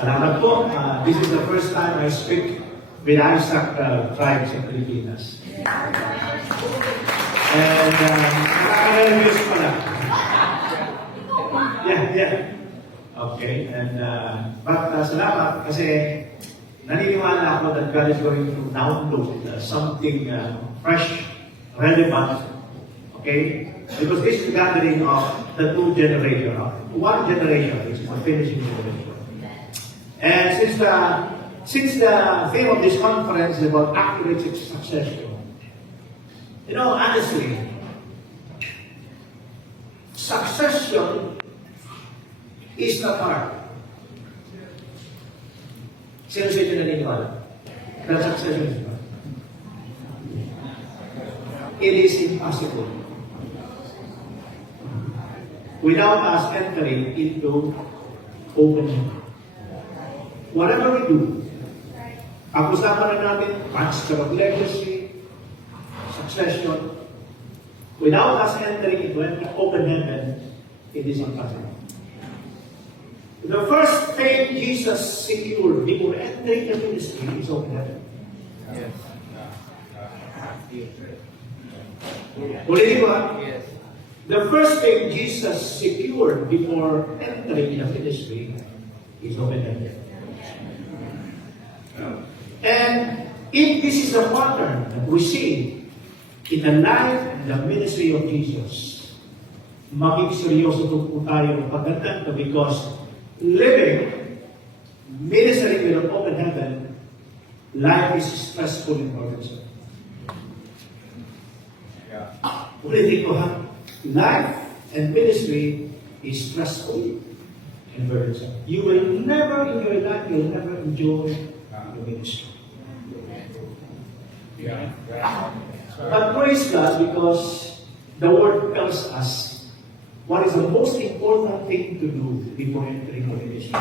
Salamat po. This is the first time I speak with Isaac tribe sa Pilipinas. And nakaka-nervous pala. Yeah. Okay. And but salamat kasi naniniwala ako that God is going to download something fresh, relevant. Okay? Because this is the gathering of the two generations, one generation, which is the finishing generation. And since the theme of this conference is about accurate succession, you know, honestly, succession is not hard. Sino sa inyo naniniwala? That succession is hard. It is impossible without us entering into open heaven. Whatever we do, pag-usapan na natin, transfer of legacy, succession, without us entering into open heaven, it is impossible. The first thing Jesus secured before entering the ministry is open heaven. Yes. Ulitin ko ha? Yes. The first thing Jesus secured before entering the ministry is open heaven. And if this is the pattern that we see in the life and the ministry of Jesus, maging seryoso po tayo pagkatanta because living, ministering with an open heaven, life is stressful and burdensome. Ulitin ko ha, life and ministry is stressful and burdensome. You will never in your life, you will never enjoy your ministry. But praise God because the Word tells us what is the most important thing to do before entering the ministry.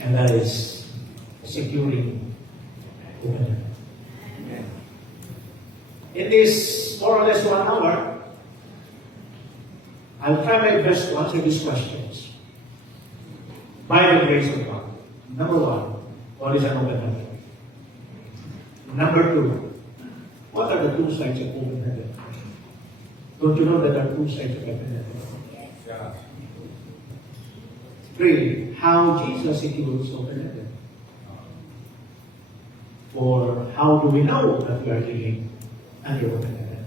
And that is securing open heaven. In this more or less 1 hour, I'll try my best to answer these questions by the grace of God. Number 1, what is an open heaven? Number 2, what are the two sides of open heaven? Don't you know that there are two sides of open heaven? 3, how Jesus secures open heaven? 4, how do we know that we are living under open heaven?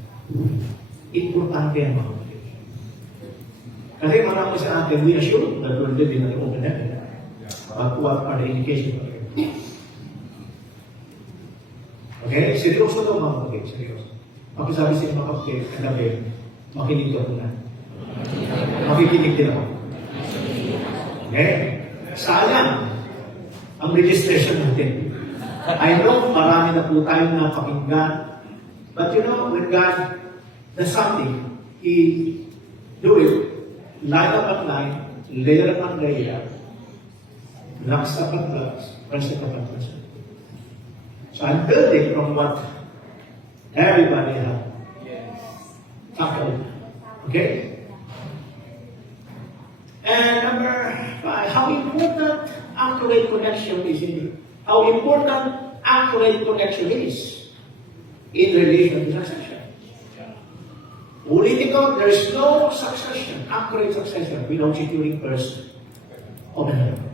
Importante ang mga kapatid. Kasi marami sa atin, we assume that we're living under open heaven. But what are the indications of it? Okay? Seryoso daw mga kapatid, seryoso. Pakisabi sa mga kapatid, kagabi, makinig ka muna. Makikinig din ako. Okay? Sayang ang registration natin. I know marami na po tayong napakinggan. But you know, when God does something, He do it line upon line, layer upon layer, blocks upon blocks, person upon person. So I'm building from what everybody has talked about. Okay? And number 5, how important accurate connection is in relation to succession. Ulitin ko, there is no succession, accurate succession, without securing first open heaven.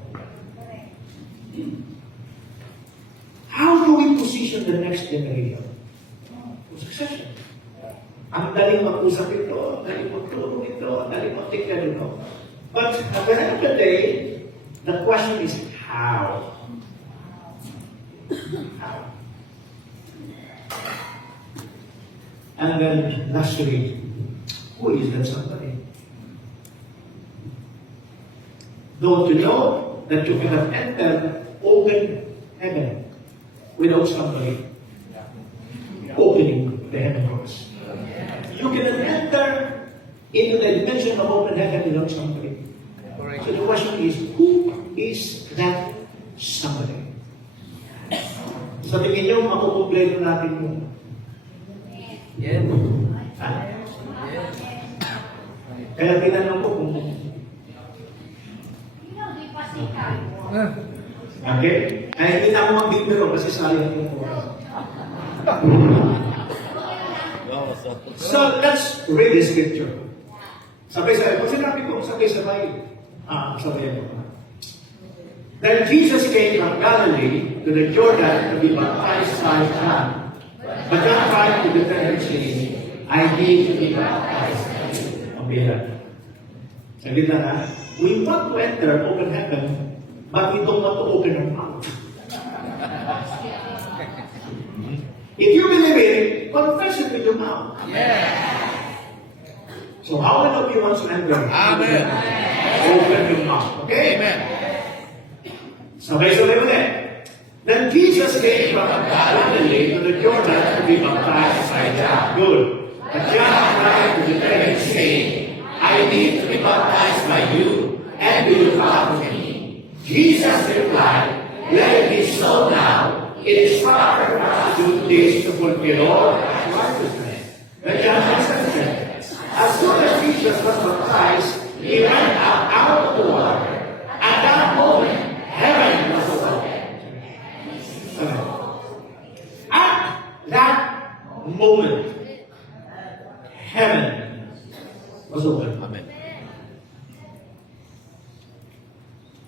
How do we position the next generation? Succession. Ang daling mag-usap ito, daling magtulong ito, daling magtiklan ito. But at the end of the day, the question is how? How? And then lastly, who is that somebody? Don't you know that you cannot enter open heaven without somebody opening the heaven doors? You cannot enter into the dimension of open heaven without somebody. So the question is, who is that somebody? Sa tingin nyo, makukumpleto natin yung Yes. Kaya tinanong ko kung Okay? Ay, hindi na ako magbibiro kasi sayang yung oras. So, let's read this scripture. Sabay-sabay. Kung sinabi ko, sabay-sabay. Sabay mo. Then Jesus came from Galilee to the Jordan to be baptized by John. But John cried to the Lord, saying, I need to be baptized. Ang bihira. Saglit na na. We want to enter open heaven, but we don't want to open our mouth. If you believe it, confess it with your mouth. So how many of you want to enter? Amen. Open your mouth. Okay? Amen. Sabay-sabay ulit. Then Jesus came from Galilee to the Jordan to be baptized by John. Good. But John cried to the Lord, saying, I need to be baptized by you, and will you come to me? Jesus replied, let it be so now. It is proper for us to do this to fulfill all righteousness. But John answered, as soon as Jesus was baptized, he went out of the water. At that moment, heaven was opened. At that moment, heaven was opened. Amen.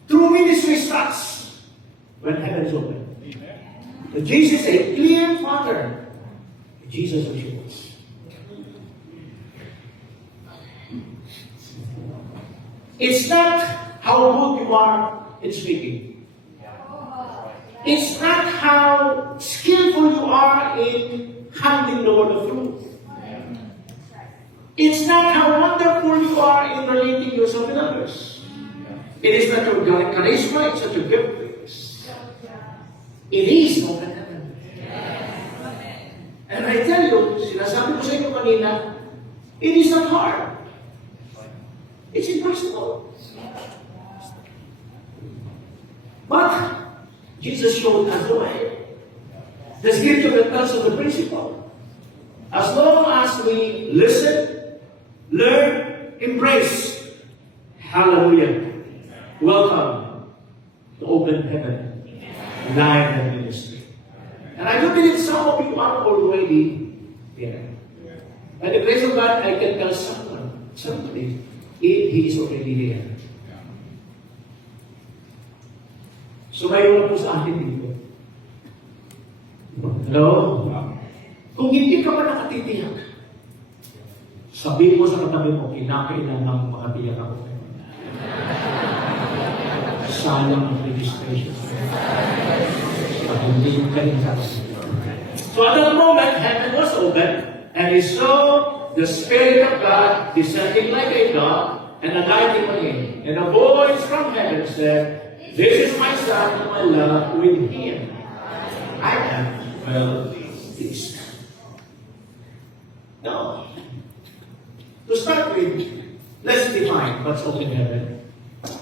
True ministry starts when heaven is open. So Jesus is a clear pattern. Jesus assures. It's not how good you are in speaking. It's not how skillful you are in handling the word of truth. It's not how wonderful you are in relating yourself with others. It is not your charisma, it's not your giftings. It is open heaven. And I tell you, sinasabi ko sa inyo kanina, it is not hard. It's impossible. But Jesus showed us the way. The scripture that tells us the principle. As long as we listen, learn, embrace, hallelujah, welcome to open heaven, life and ministry. And I do believe some of you are already there. By the grace of God, I can tell somebody, he is already here. So mayroon po sa akin dito. Hello? Kung hindi ka pa nakatitiyak, sabihin mo sa katabi mo, kinakailangan makatiyak ako. Sayang ang registration. Pag hindi yung kanina. So at that moment, heaven was open, and he saw the Spirit of God descending like a dove and alighting on him. And a voice from heaven said, this is my Son, whom I love, with him I am well pleased. Now, to start with, let's define what's open heaven.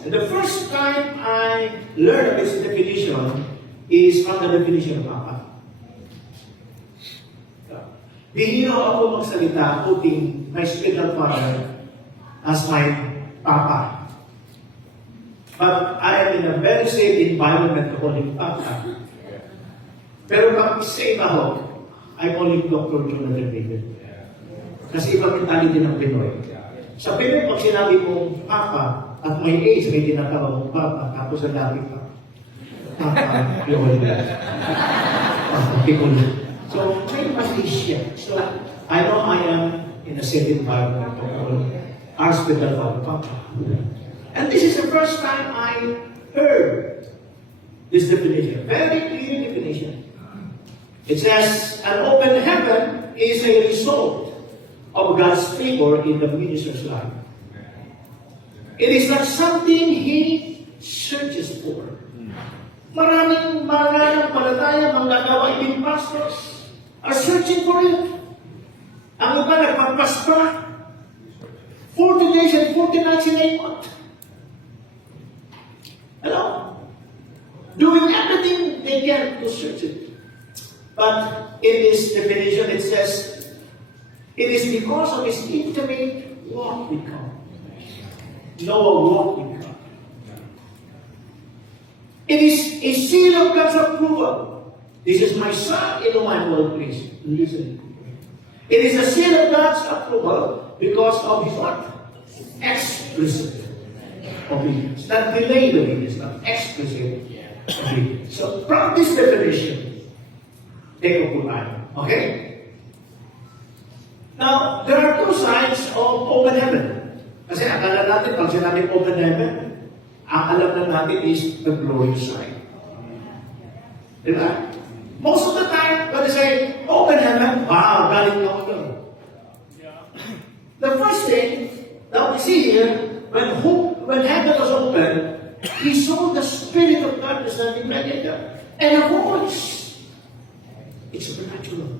And the first time I learned this definition is from the definition of Papa. Bihira ako magsalita putting my spiritual father as my Papa. But I am in a very safe environment to call him Papa. Pero pag same ako, I call him Dr. Jonathan David. Kasi iba mentality ng Pinoy. Sa Pinoy, pag sinabi mong Papa, at may age, may tinatawag mong Papa, tapos ang labi pa. Papa, yun. Papa, Piccolo. So, may message siya. So, I know I am in a safe environment to call our spiritual father Papa. And this is the first time I heard this definition. Very clear definition. It says, an open heaven is a result of God's favor in the minister's life. It is not something he searches for. Maraming mananampalataya, manggagawa, even pastors are searching for it. Ang iba nagpapaspa 40 days and 40 nights in a month. Hello? Doing everything they can to search it. But in this definition, it says, it is because of his intimate walk with God. Noah walked with God. It is a seal of God's approval. This is my son in whom I am well pleased. Listen. It is a seal of God's approval because of his what? Explicit obedience. Not delayed obedience, but explicit obedience. So from this definition, take a good eye. Okay? Now, there are two sides of open heaven. Kasi akala natin, pag sinabing open heaven, ang alam na natin is the glorious side. Diba? Most of the time, when they say, open heaven, wow, galing na ako doon. The first thing that we see here, when heaven was open, he saw the Spirit of God descending right there. And a voice. It's supernatural.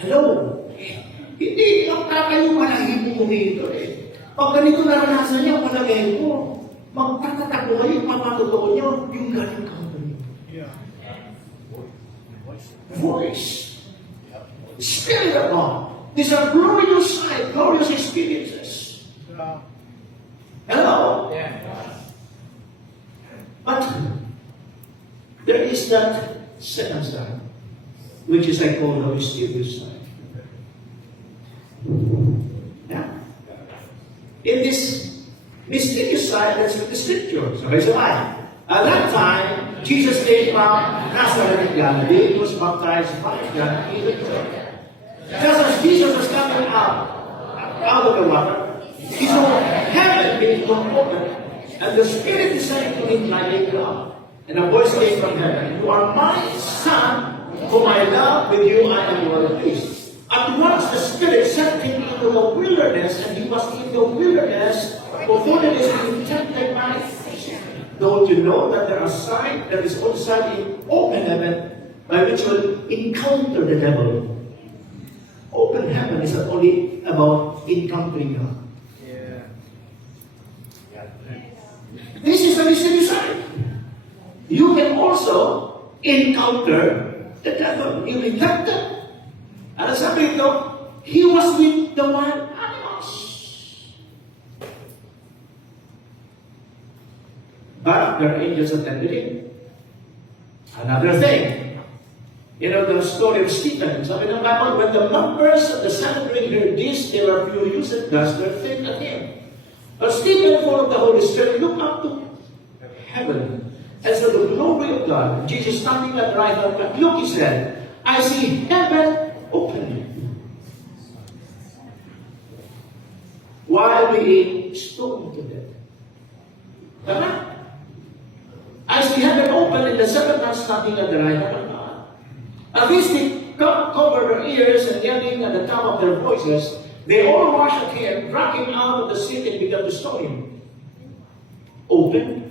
Hello. Hindi ang kakayo malahibo mo dito eh. Pag ganito naranasan niya, palagay mo, magtatatakbo kayo, papatotoo niyo, yung galing company. Voice. Spirit of God. These are glorious sight, glorious experiences. Hello? But there is that second side, which is I call the mysterious side. Yeah. In this mysterious side, that's in the scriptures. Sabay-sabay. At that time, Jesus came from Nazareth of Galilee. He was baptized by John in the Jordan. Just as Jesus was coming out of the water, he saw heaven being open, and the Spirit descended to him like a cloud. And a voice came from heaven, "You are my Son, whom I love, with you I am well pleased." At once the Spirit sent him into the wilderness, and he was in the wilderness for 40 days being tempted by Satan. Don't you know that there is also in open heaven by which will encounter the devil? Open heaven is not only about encountering God. This is the mysterious side. You can also encounter the devil. You will tempted. At sabi ito, he was with the wild animals. But there are angels attended him. Another thing, you know the story of Stephen. Sabi ng Bible, when the members of the Sanhedrin heard this, they were furious and cast their faith at him. But Stephen, full of the Holy Spirit, looked up to heaven and saw the glory of God. Jesus standing at the right hand of God. Look, he said, I see heaven open. While being stoned to death. Diba? I see heaven open and the seven men standing at the right hand of God. At least they covered their ears and yelling at the top of their voices. They all rushed at him, dragged him out of the city and began to stone him. Open.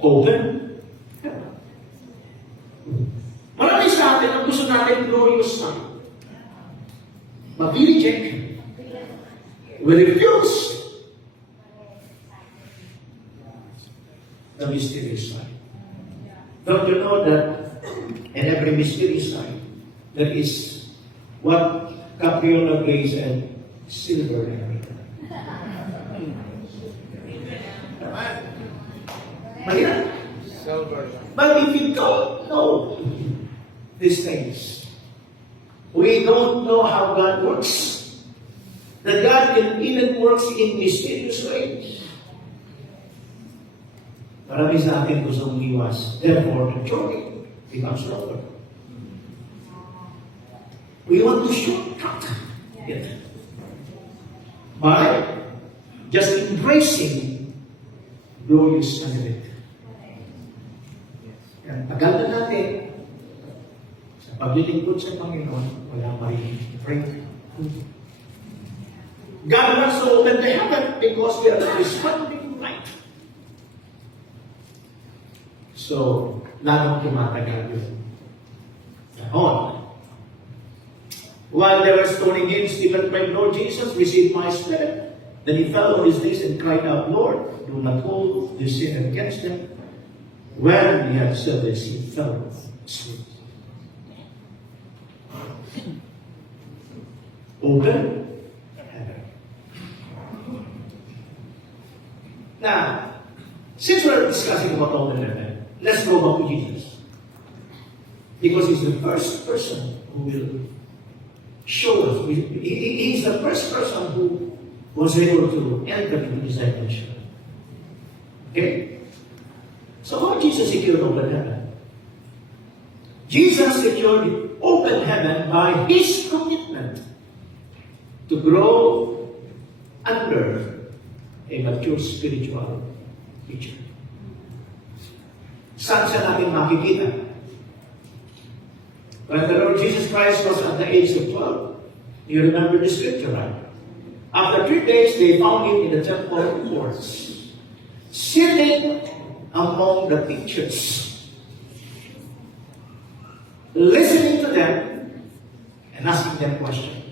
Open. Marami sa atin ang gusto natin glorious na. But we reject. We refuse the mysterious side. Don't you know that in every mysterious side, there is what Capriola Gray said, silver lining. Mahirap. But if you don't know these things, we don't know how God works. That God can even works in mysterious ways. Marami sa atin gustong iwas. Therefore, the journey becomes longer. We want to shortcut it by just embracing glorious sunlight. Yan, tagal na natin sa paglilingkod sa Panginoon, wala pa rin break. God wants to open the heaven because we are responding right. So, lalong tumatagal yun. On. While they were stoning him, Stephen prayed, Lord Jesus, receive my spirit. Then he fell on his knees and cried out, Lord, do not hold this sin against them. When he had said this, he fell asleep. Open heaven. Now, since we're discussing about open heaven, let's go back to Jesus. Because he's the first person who will show us. He's the first person who was able to enter into discipleship. Okay? So how Jesus secured open heaven? Jesus secured open heaven by his commitment to grow under a mature spiritual teacher. Saan siya natin makikita? When the Lord Jesus Christ was at the age of 12, you remember the scripture, right? After 3 days, they found him in the temple courts, sitting among the teachers, listening to them and asking them questions.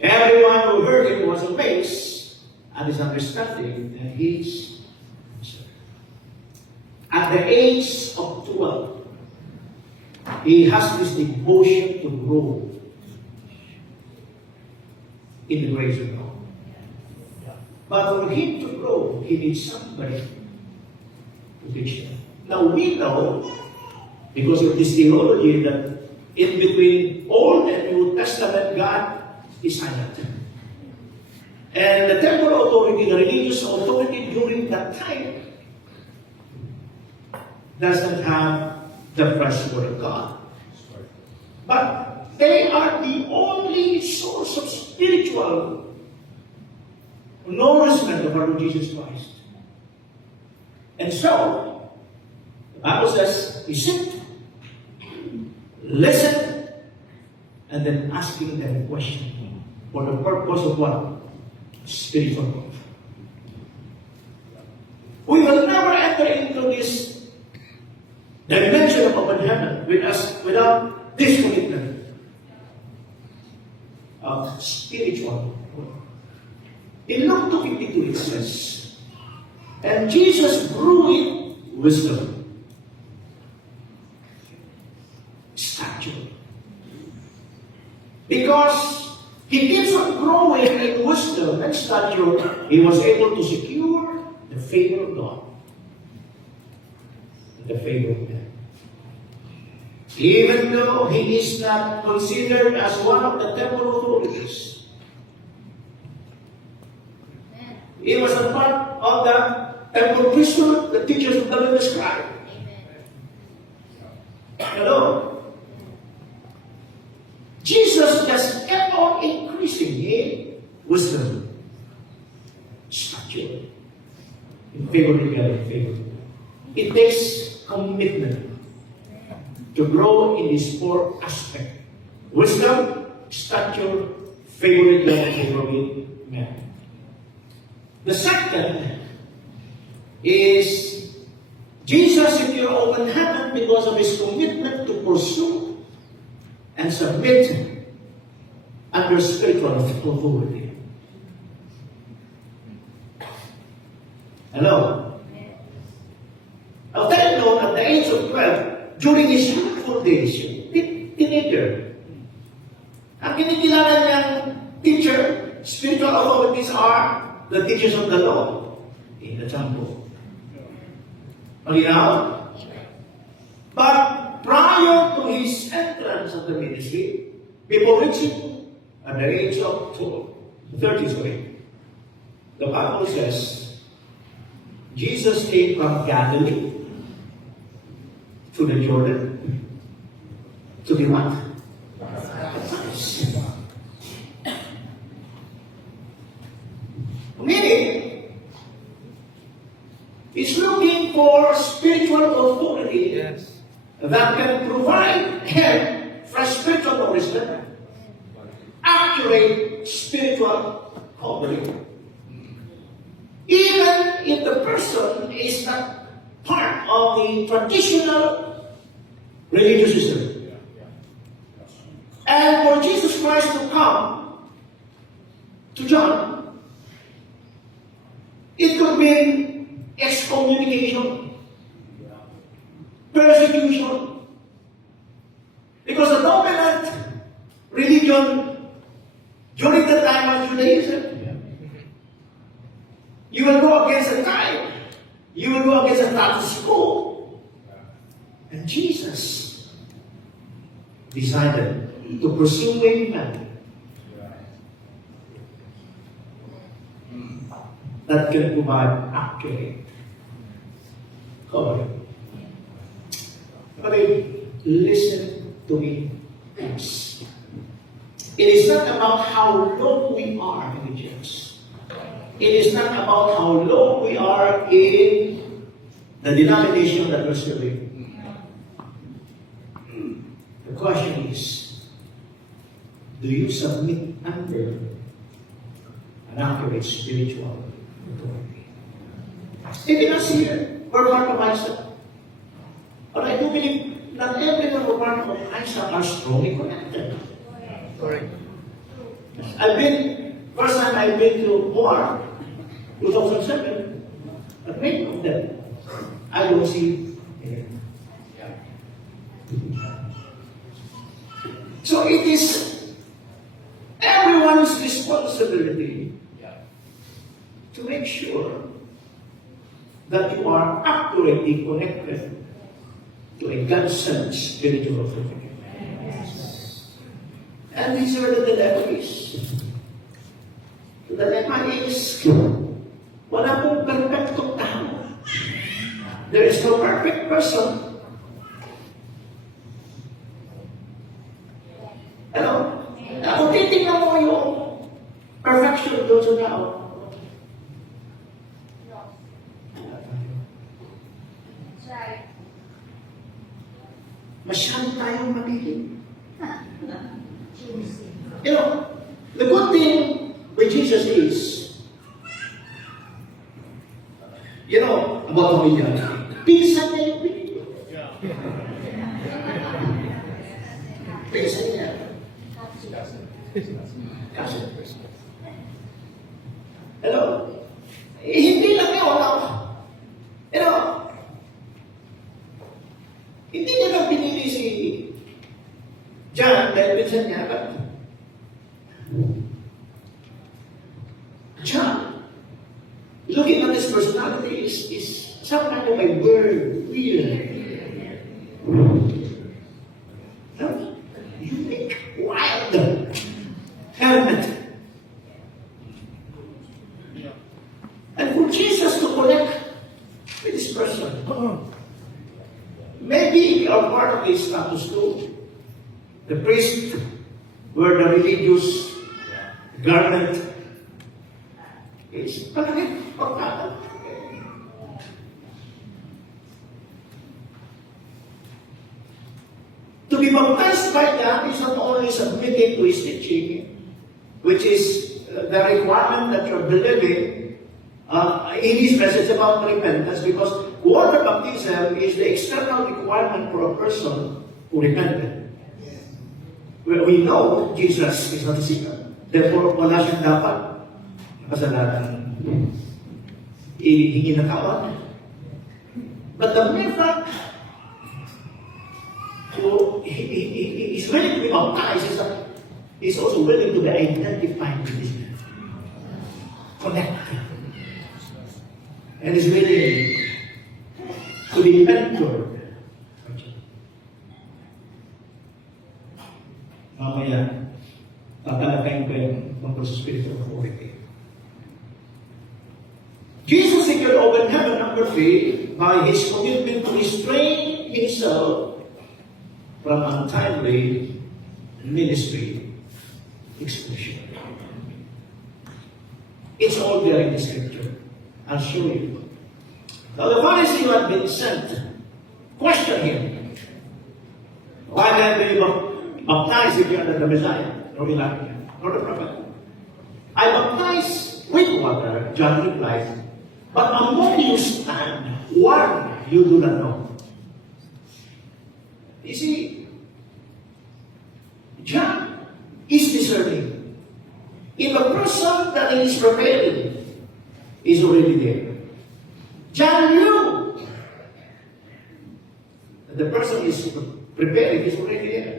Everyone who heard him was amazed at his understanding and his answer. At the age of 12, he has this devotion to grow in the grace of God. But for him to grow, he needs somebody to teach him. Now we know, because of this theology, that in between Old and New Testament, God is silent. And the temporal authority, the religious authority during that time, doesn't have the fresh word of God. But they are the only source of spiritual nourishment of our Lord Jesus Christ. And so, the Bible says, he sit, listen, and then asking them questions for the purpose of what? Spiritual growth. We will never enter into this dimension of open heaven without this commitment of spiritual growth. In Luke 2:52 it says, and Jesus grew in wisdom, stature. Because he keeps on growing in wisdom and stature, he was able to secure the favor of God and the favor of men. Even though he is not considered as one of the temple authorities, he was a part of the temple priesthood, the teachers of the law scribe. Hello? Jesus just kept on increasing in wisdom, stature, in favor together, in favor. It takes commitment to grow in this four aspects: wisdom, stature, favor together, favor with men. The second is Jesus secured open heaven because of his commitment to pursue and submit under spiritual authority. Hello? Now, that known at the age of 12, during his youthful days, teenager, ang kinikilala niyang teacher, spiritual authorities are the teachers of the law in the temple. Malinaw? But prior to his entrance of the ministry, before reaching at the age of 30, the Bible says, Jesus came from Galilee to the Jordan to be what? Meaning, he's looking for spiritual authority that can provide him fresh spiritual nourishment, accurate spiritual covering. Even if the person is not part of the traditional religious system. And for Jesus Christ to come to John, it could mean excommunication, persecution. Because the dominant religion during the time of Judaism You will go against the tide. You will go against the status quo. And Jesus decided to pursue a man that can provide accurate coverage. Okay, listen to me, please. It is not about how low we are in the church. It is not about how low we are in the denomination that we're serving. The question is, do you submit under an accurate spiritual authority? Maybe not here, we're part of ISA. But I do believe not everyone who part of ISA are strongly connected. Correct. First time I've been to OR, 2007, but many of them, I don't see again. So it is everyone's responsibility to make sure that you are accurately connected to a God-sent spiritual authority. And these are the dilemmas. The dilemma is, wala pong perfectong tao. There is no perfect person. Ano? Kung titignan mo yung perfection doon sa tao, masyado tayong matiling. You know, the good thing with Jesus is, you know, about pamilya. Pinsan niya yung pinili. Pinsan niya. Hello? Hindi lang yun. You know, hindi niya lang pinili si John dahil pinsan niya. But John, looking at his personality, is some kind of a bird, weird. Unique, wild helmet. And for Jesus to connect with this person, maybe we are part of a status quo. The priest wear the religious garment. It's palagay pagkakal. To be baptized by that is not only submitting to his teaching, which is the requirement that you're believing in his message about repentance, because water baptism is the external requirement for a person who repented. Well, we know Jesus is not a sinner. Therefore, wala siyang dapat kasalanan ihingi ng tawad. But the mere fact so he is willing to be baptized, he's also willing to be identified with this man. Connected. And is willing to be mentored. Mamaya, tatalakayin ko yung tungkol sa spiritual authority. Jesus secured open heaven, number 3, by his commitment to restrain himself from untimely ministry exposure. It's all there in the scripture. I'll show you. Now the Pharisee who had been sent questioned him. Why then do you baptize if you are not the Messiah, nor Elijah, nor the prophet? I baptize with water, John replied, but among you stand one you do not know. You see, John is discerning. If a person that is preparing is already there, John knew that the person is preparing is already there.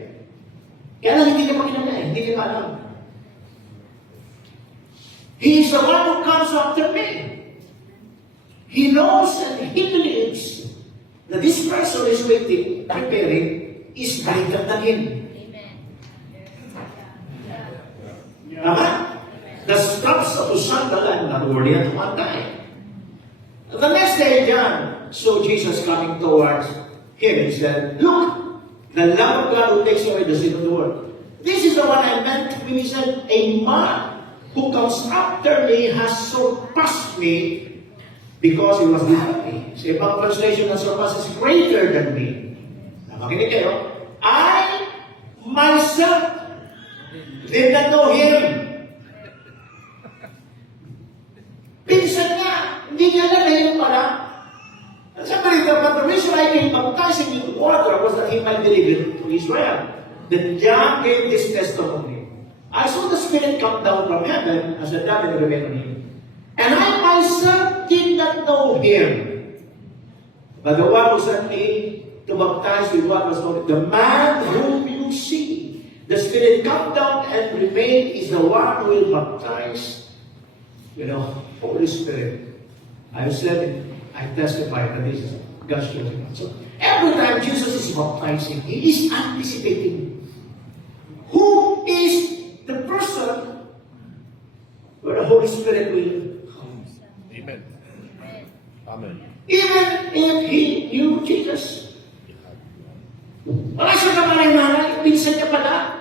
Kaya lang hindi niya makilala eh, hindi niya alam. He is the one who comes after me. He knows and he believes that this person is waiting, preparing, is greater than him. Tama? The straps of his sandal are not worthy at one time. The next day, John saw Jesus coming towards him and said, "Look, the Lamb of God who takes away the sin of the world. This is the one I meant when he said, a man who comes after me has surpassed me because he was before me." Sa ibang translation, the surpass is greater than me. Nakikinig kayo? I myself did not know him. Pinsan niya, hindi niya alam na yun pala. Sabi rin, but the reason I came baptizing with water was that he might deliver to Israel. Then John gave this testimony. I saw the Spirit come down from heaven as a dove in the on him. And I myself did not know him. But the one who sent me to baptize with water was called the man whom you see. The Spirit come down and remain is the one who will baptize with the Holy Spirit. I said it, I testify that this is God's chosen. So every time Jesus is baptizing, he is anticipating who is the person where the Holy Spirit will come. Amen. Amen. Even if he knew Jesus. Wala siya kamalay-malay, pinsan niya pala.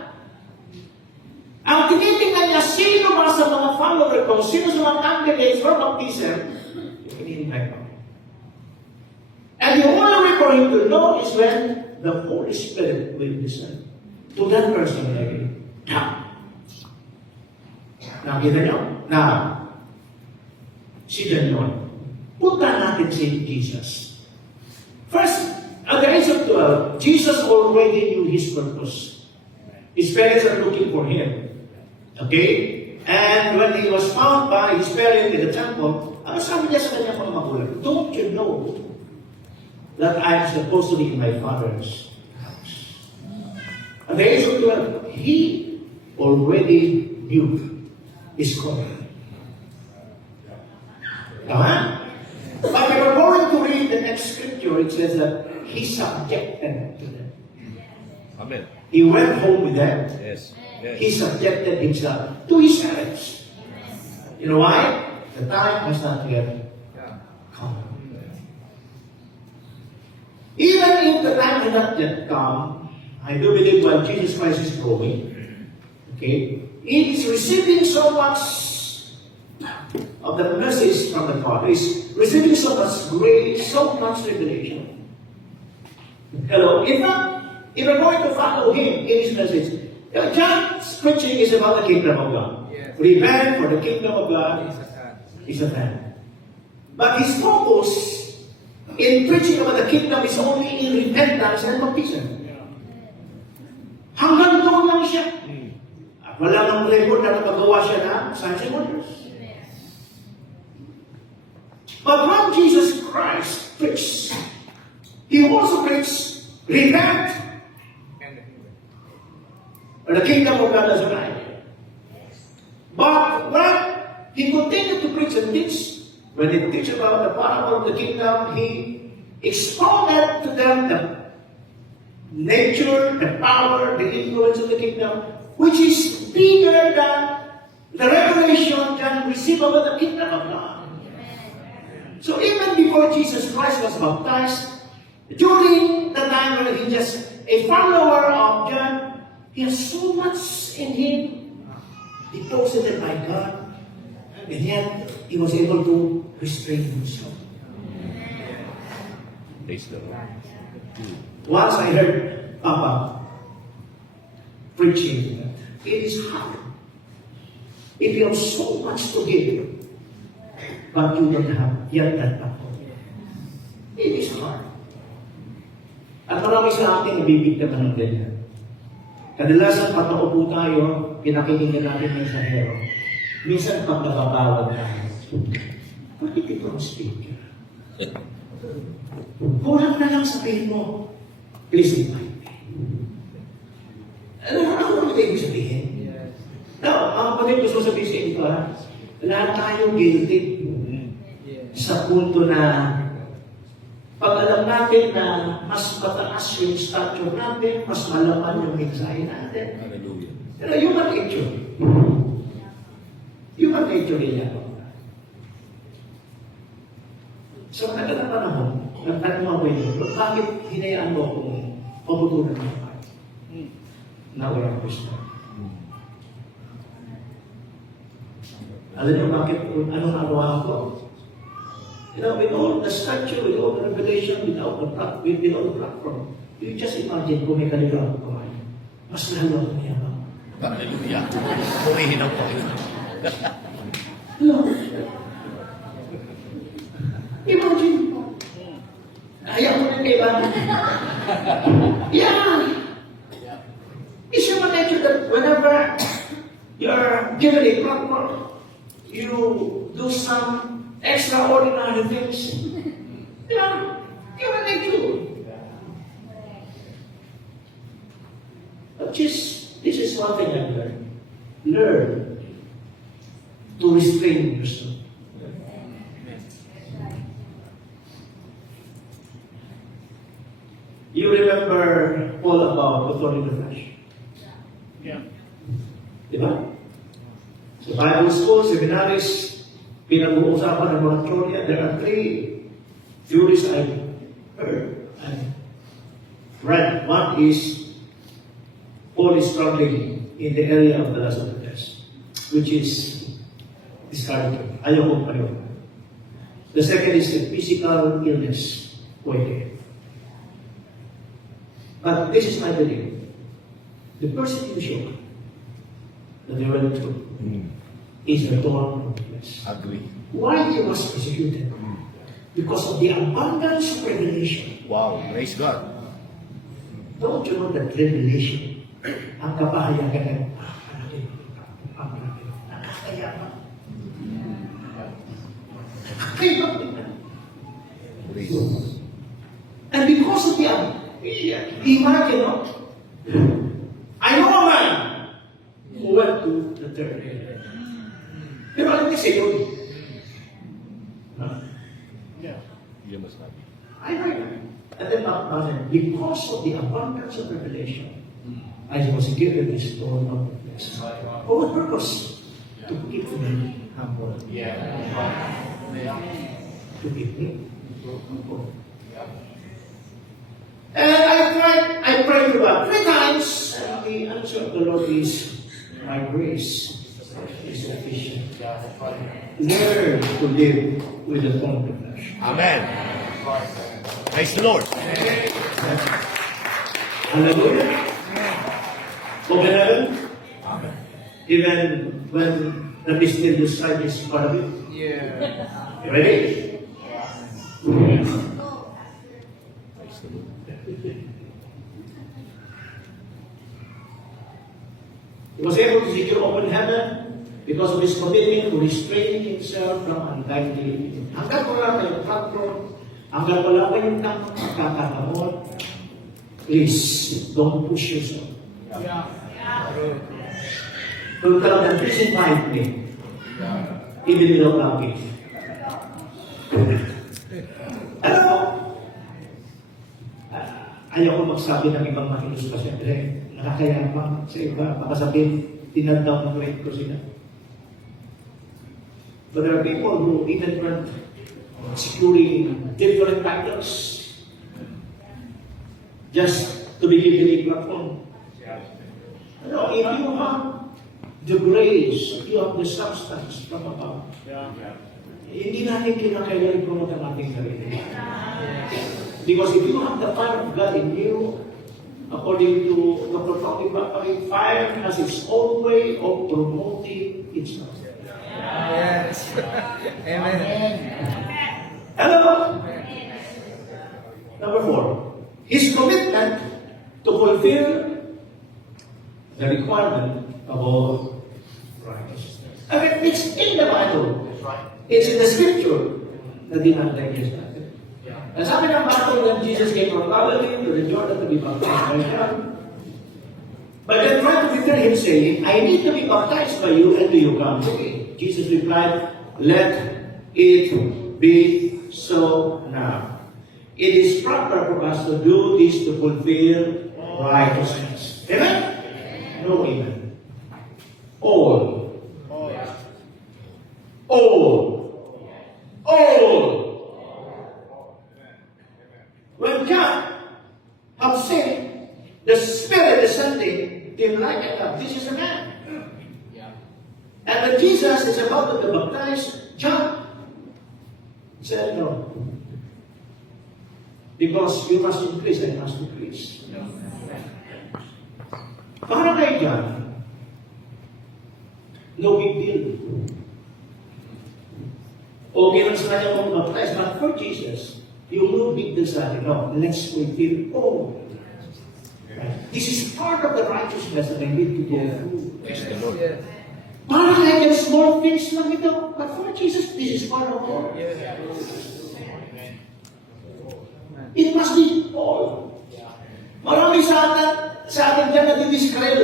Ang tinitingnan niya, sino ba sa mga follower ko, sino sa mga candidates for baptism, hinihintay pa. And the only way for him to know is when the Holy Spirit will descend to that person again. Nakita niyo? Na si John yun. Punta natin si Jesus. First, at the age of 12, Jesus already knew his purpose. His parents are looking for him. Okay? And when he was found by his parents in the temple, ano sabi niya sa kanyang mga magulang? Don't you know that I am supposed to be in my Father's house? At the age of 12, he already knew his calling. Tama? But we are going to read the next scripture. It says that he subjected to them. Amen. He went home with them. Yes. Yes. He subjected himself to his parents. You know why? The time has not yet come. Even if the time has not yet come, I do believe while Jesus Christ is growing, okay, he is receiving so much of the message from the Father. He's receiving so much grace, so much revelation. Hello? If we're going to follow him in his message, John's preaching is about the kingdom of God. Yes. Repent, for the kingdom of God is at hand. But his focus in preaching about the kingdom is only in repentance and baptism. Hanggang doon lang siya. At wala nang record na nakagawa siya na signs and wonders. But when Jesus Christ preached, he also preached, repent, or the kingdom of God has arrived. But when he continued to preach and teach, when he teach about the parable of the kingdom, he expounded to them the nature, the power, the influence of the kingdom, which is bigger than the revelation John received about the kingdom of God. So even before Jesus Christ was baptized, during the time when he just a follower of John, he has so much in him, deposited by God, and yet he was able to restrain himself. Praise the Lord. Once I heard Papa preaching that it is hard if you have so much to give, but you don't have yet that power. It is hard. At marami sa atin nabibigtaman ng ganyan. Kadalasan pag naupo tayo, pinakikinggan natin ng sahero. Minsan pag nababawag tayo, bakit ito ang speaker? Kulang na lang sabihin mo, please invite me. Ano ang ibig sabihin? Now, ang kapatid gusto sabihin sa ito, lahat tayo guilty. sa punto na pag alam natin na mas mataas yung stature natin, mas malaman yung mensahe natin. Hallelujah. Pero human nature. Human nature yan. So, nagkala panahon, nagtanong ako yun, bakit hinayaan mo akong pabutunan ng kapal na walang gusto? Alam niyo bakit, anong nagawa ko? You know, with all the stature, with all the revelation, with all the platform, you just imagine kung may kalibrang kumain. Mas lalo ako mayabang. Hallelujah. Pumihinaw po. Hello? Imagine po. Kaya mo na kailangan. Yeah. It's human nature that whenever you're given a platform, you do some extraordinary things. Yeah. Human nature. But this is one thing I've learned. Learn to restrain yourself. You remember all about authority of flesh? Yeah. Diba? Sa Bible school, seminaries, pinag-uusapan ng moratoria, there are three theories I've heard and read. One is Paul is struggling in the area of the lust of the flesh, which is discouraging. Ayaw kong pareho. The second is the physical illness. Pwede. But this is my belief. The persecution that they went through is the thorn of the flesh. Agree. Why he was persecuted? Because of the abundance of revelation. Wow. Praise God. Don't you know that revelation, ang kapahayagan ng nakakayaman. Praise. And because of the imagine, no? I know a man who went to the third area. Pero alam niya sa'yo, Yeah. You must not be. I heard that. And then, because of the abundance of revelation, I was given this thorn of the flesh. For what purpose? To keep me humble. Yeah. To keep me humble. And I prayed to God 3 times, and the answer of the Lord is, my grace is sufficient. Learn to live with the thorn of the flesh. Amen. Praise the Lord. Hallelujah. Okay na rin? Amen. Even when the mysterious side is part of it. Yeah. You ready? Praise the Lord. He was able to secure open heaven because of his commitment to restraining himself from ungodly living. Hanggang wala kayong platform, hanggang wala kayong magkakatamon, please, don't push yourself. Yeah. Kung talagang please invite me, even without knocking. Alam mo, ayaw ko magsabi ng ibang makilos kasi nakakayapang sa iba, makasabihin, tinandaw ng rate ko sila. But there are people who even went securing different titles just to be given a platform. You know, if you have the grace, if you have the substance from above, Yeah. hindi natin kinakailangan i-promote ang ating sarili. Because if you have the fire of God in you, according to the prophetic fire has its own way of promoting itself. Yes. Amen. Hello? Number 4, his commitment to fulfill the requirement of all righteousness. I mean, it's in the Bible. It's in the scripture na dinatagis natin. Ang sabi ng battle when Jesus came from Galilee to the Jordan to be baptized by John. But then tried to deter him, saying, I need to be baptized by you, and do you come to me? Jesus replied, let it be so now. It is proper for us to do this to fulfill righteousness. Amen? No amen. All. All. All. When God have said, the Spirit descending, in like this is a man. And when Jesus is about to be baptized, John said, no. Because you must increase, I must decrease. Para kay John, no big deal. Okay lang sa kanya kung baptize, but for Jesus, yung no big deal sa atin, no, let's fulfill all. This is part of the righteousness that I need to go through. Praise the Lord. Yeah. Para kaya small things lang ito, but for Jesus, this is part of all. It must be all. Marami sa atin dyan nadidiskrel.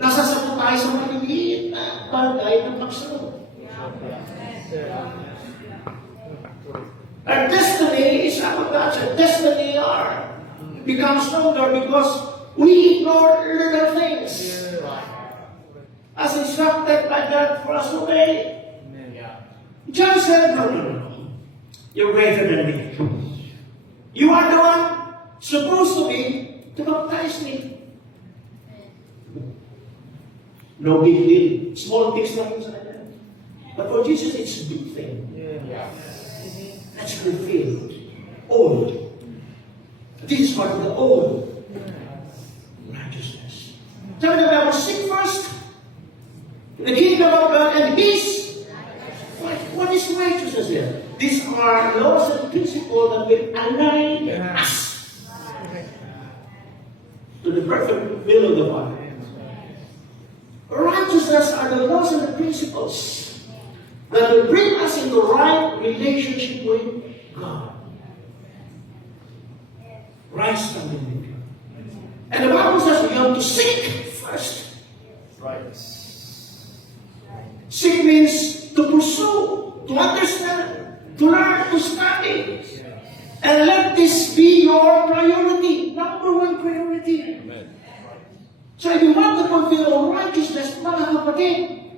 Nasasagot tayo sa maliliit na bagay ng pagsunod. Our destiny is our God's. Our destiny becomes stronger because we ignore little things. As instructed by God for us to obey. John said, no. You're greater than me. You are the one supposed to be to baptize me. No big deal. Small things lang sa kanya. But for Jesus, it's a big thing. Let's fulfill all. This is part of the old righteousness. Sabi ng Bible, seek first the kingdom of God and His. What is righteousness here? These are laws and principles that will align us to the perfect will of the Father. Righteousness are the laws and the principles that will bring us into right relationship with God. Right standing with God. And the Bible says we have to seek first. Seek means to pursue, to understand, to learn, to study. And let this be your priority, number one priority. Amen. So if you want to fulfill all righteousness, mga kapatid,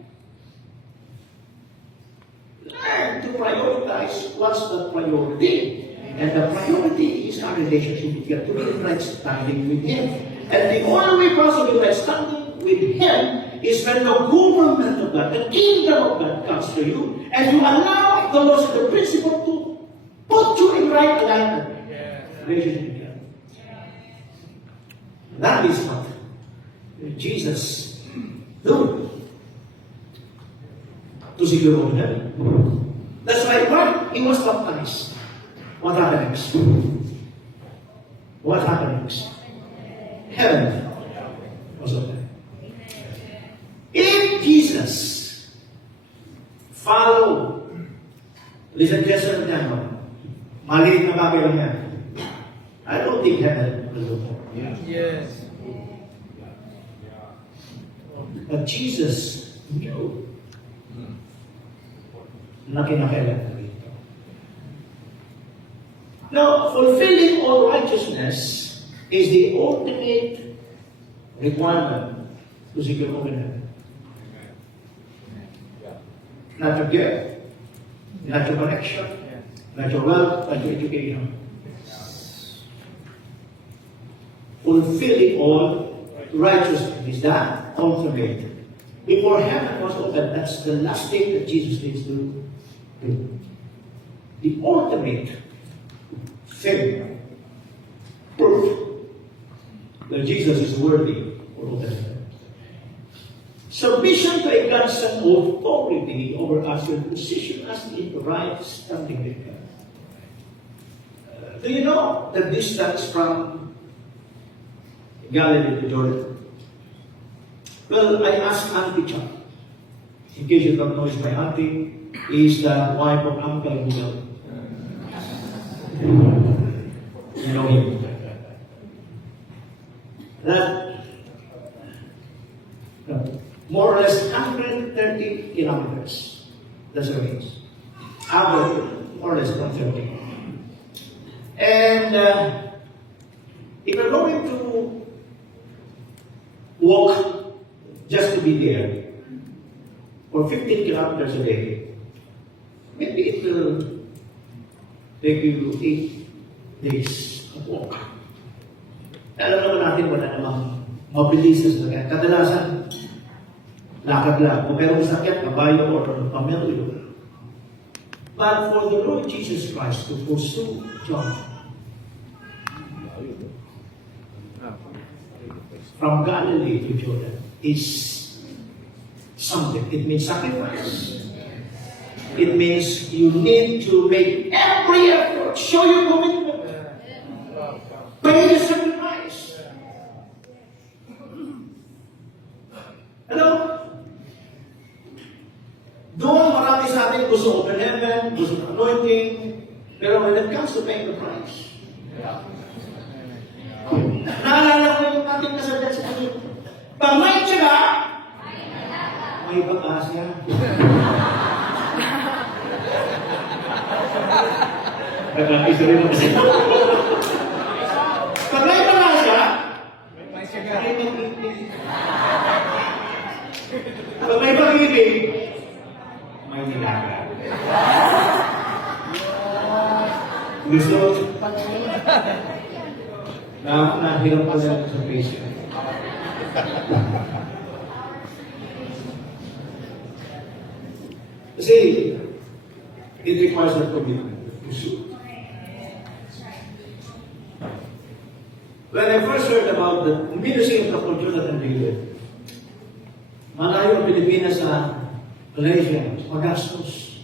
learn to prioritize what's the priority. And the priority is our relationship with God, to be in right standing with Him. And the only way for us to be in right standing with Him is when the government of God, the kingdom of God comes to you, and you allow the laws and the principle to put you in right alignment. Relationship with God. That is what Jesus do to secure all that. That's why when He was baptized, what happened next? What happened next? Heaven was open. If Jesus followed, listen to them, maliit na bagay lang yan. I don't think heaven will open. Yes. But Jesus knew na kinakailan na rito. Now, fulfilling all righteousness is the ultimate requirement to secure covenant. Not your gift, not your connection, not your wealth, not your education. Fulfilling all righteousness is that ultimate. Before heaven was open, that's the last thing that Jesus needs to do. The ultimate thing, proof that Jesus is worthy for open heaven. Submission to a God's authority over us will position us in the right standing with God. Do you know the distance from Galilee to Jordan? Well, I asked Auntie Chuck. In case you don't know, is my auntie is the wife of Uncle Google. You know him. That more or less 130 kilometers. That's what it means. Average, more or less 1:30. And if you're going to walk just to be there for 15 kilometers a day, maybe it will take you 8 days of walk. Alam naman natin wala namang mabilis na sakyan. Kadalasan, lakad lang. Kung merong sakyan, kabayo or pamilyo. But for the Lord Jesus Christ to pursue John from Galilee to Jordan is something. It means sacrifice. It means you need to make every effort, show your commitment, pay the sacrifice. Hello? Doon marami sa atin gusto open heaven, gusto anointing, pero when it comes to paying the price, naalala ko yung ating kasabihan sa kanya, pag may tiyaga, may pag-asa. Nag-isa rin ako siya. Pag may pag-asa, May siya may pag-ibig. Pag may pag-ibig, may nilaga. Gusto nahirap pa siya sa patient. Kasi, it requires a commitment to pursue. When I first heard about the ministry of Dr. Jonathan David, malayo ang Pilipinas sa Malaysia, magastos.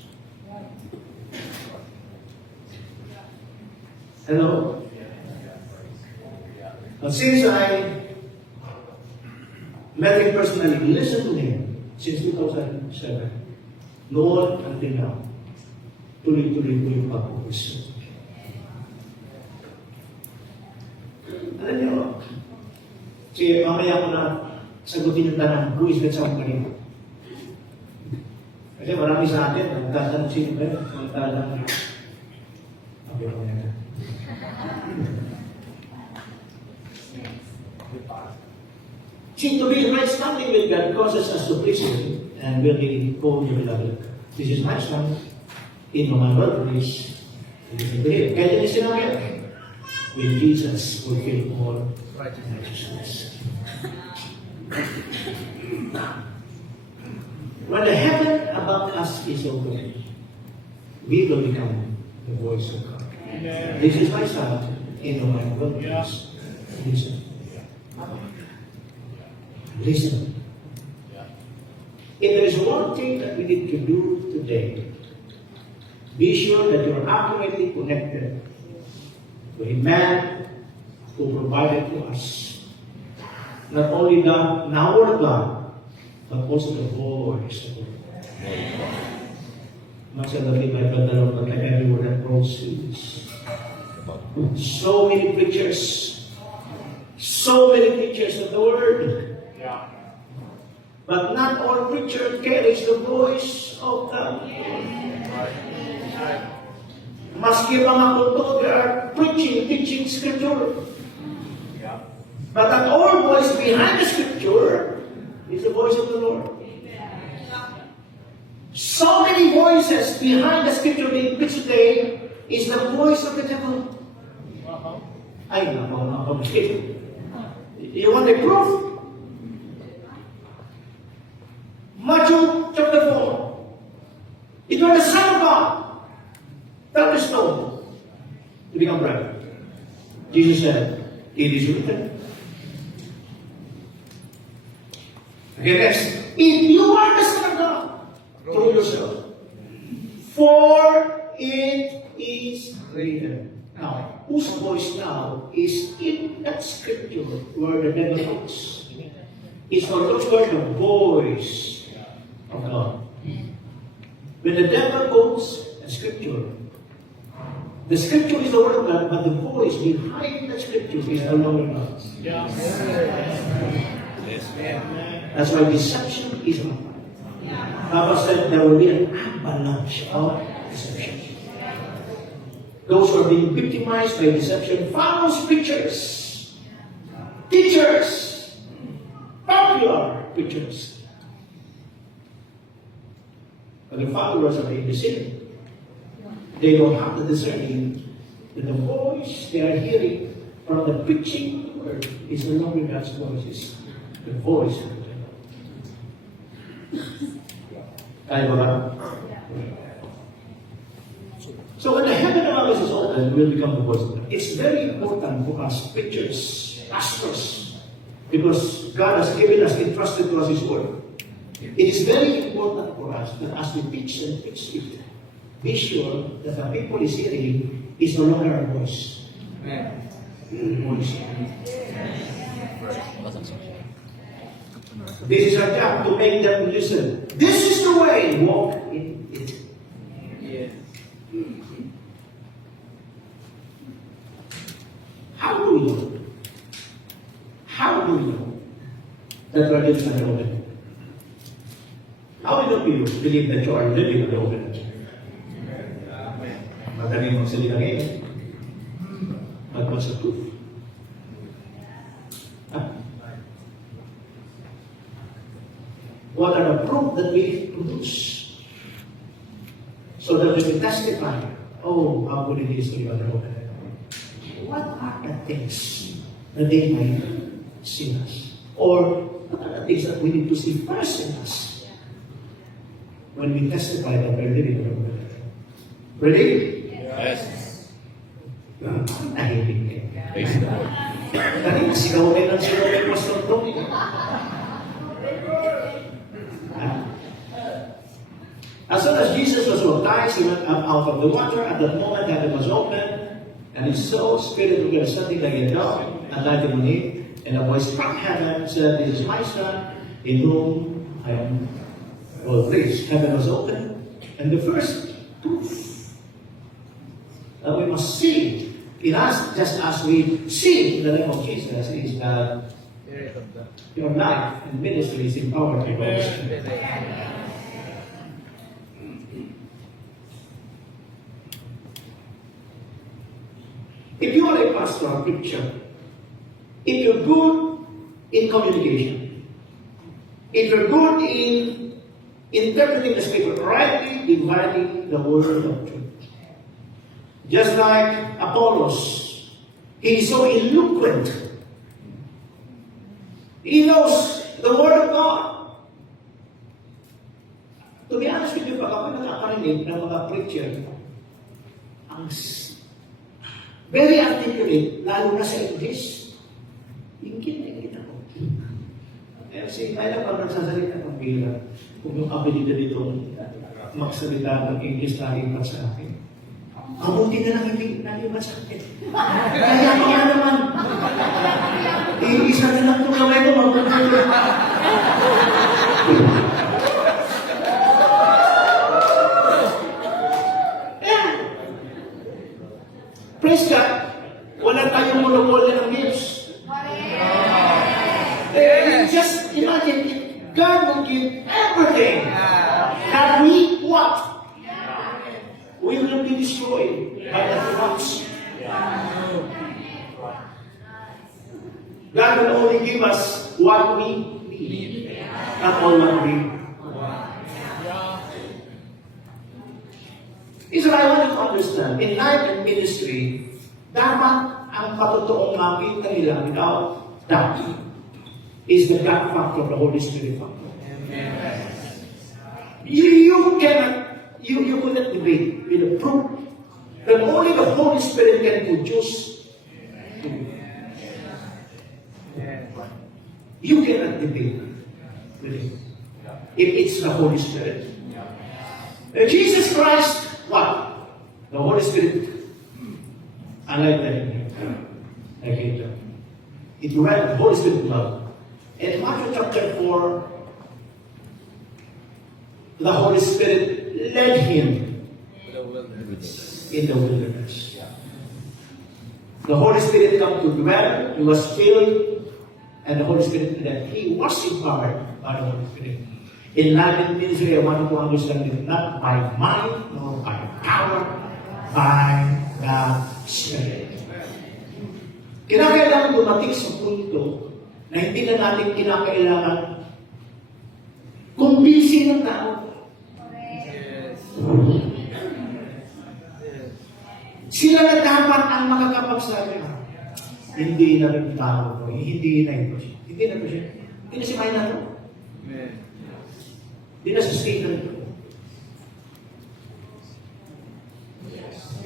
Hello? But since I met him personally, listened to him since 2007, noon until now, tuloy-tuloy ko yung pag-uus. Alam niyo, kasi mamaya ko na sagutin yung tanang, who is that somebody? Kasi marami sa atin, nagtatanong sino ba yun? Nagtatanong, sabi ko na. See, to be right standing with God causes us to please Him and really go your beloved. This is my son, in my birthplace. Kaya din sinabi, when Jesus fulfill all righteousness. When the heaven above us is open, we will become the voice of God. Amen. This is my son, in my birthplace. Listen. Listen. If there is one thing that we need to do today, be sure that you are accurately connected to a man who provided to us not only God, our God, but also the voice of God. Much of the Bible, but like every word that proceeds. So many preachers, so many teachers of the word. But not all preacher carries the voice of God. Maski mga kulto, they are teaching scripture. But not all voice behind the scripture is the voice of the Lord. So many voices behind the scripture being preached today is the voice of the devil. Ay, nako, mga kapatid. You want the proof? Matthew chapter 4. If you are the Son of God, tell the stone to become bread. Jesus said, it is written. Okay, next. If you are the Son of God, prove yourself. For it is written. Now, whose voice now is in that scripture where the devil talks? It's for those who are the voice of God. When the devil quotes a scripture, the scripture is the word of God, but the voice behind the scripture is the Lord of God. That's why deception is not. Papa said there will be an avalanche of deception. who are being victimized by deception follows preachers, teachers, popular preachers. But the followers are being deceived. They don't have the discerning that the voice they are hearing from the preaching word is no longer God's voice, it's the voice of the devil. Kaya ba ba? So when the heaven above us is open, we'll become the voice of God. It's very important for us, preachers, pastors, because God has given us, entrusted to us His word. It is very important for us that as we preach and preach it, be sure that the people is hearing is no longer our voice. Amen. Voice. This is our job to make them listen. This is the way, walk in it. Yes. How do we know? How do we know that we are living in the open? How do you believe that you are living in the open? Magaling magsalita ngayon. But what's the proof? Huh? What are the proof that we produce? So that we can testify, oh, how good it is to live in the open. What are the things that they might see us? Or what are the things that we need to see first in us when we testify that we're living in the open? Ready? Yes. Tahimik eh. Praise the Lord. Kanina sigaw rin ang sigaw kay Pastor Tony. As soon as Jesus was baptized, he went up out of the water. At that moment, heaven was open, and he saw Spirit of God ascending like a dove and lighting on him. And a voice from heaven said, "This is my Son, in whom I am well pleased." Heaven was open, and the first proof that we must see in us, just as we see in the name of Jesus, is that Spirit of God. your life and ministry is empowered by God. If you are a pastor or preacher, if you're good in communication, if you're good in interpreting the scripture, rightly dividing the word of truth, just like Apollos, he is so eloquent. He knows the word of God. To be honest with you, pag ako nakakarinig ng mga preacher, ang very articulate, lalo na sa English. Yung kinakita ko. Kasi kaya pag nagsasalita ng bira, kung yung abilidad dito, magsalita ng English na iba sa akin. Kamuti na lang hindi nalibat sa akin. Kaya pa nga naman. Isa na lang itong kamay ko, magpapalito. Praise God, wala tayong monopoly ng gifts. Just imagine if God will give everything that we want. We will be destroyed by the floods. God will only give us what we need, not all what we want. Is what I want you to understand. In life and ministry, dapat ang katotoong makita nila without doubt is the God factor of the Holy Spirit factor. You couldn't debate with the proof that only the Holy Spirit can produce. You cannot debate with it if it's the Holy Spirit. Jesus Christ, what? The Holy Spirit. Unlike that, I hate that. It read the Holy Spirit love. In Matthew chapter 4, the Holy Spirit led him in the wilderness. The Holy Spirit come to dwell, he was filled, and the Holy Spirit led. He was empowered by the Holy Spirit. In life and ministry, I want you to understand it not by mind, nor by power, by the Spirit. Kinakailangan dumating sa punto na hindi na natin kinakailangan kumbinsin ng tao. Yes. Sila na dapat ang makakapagsabi. Hindi na rin tao ko. Hindi na ito siya. Hindi na ito siya. Hindi na si May na ito. Amen. Hindi na si Steve na ito.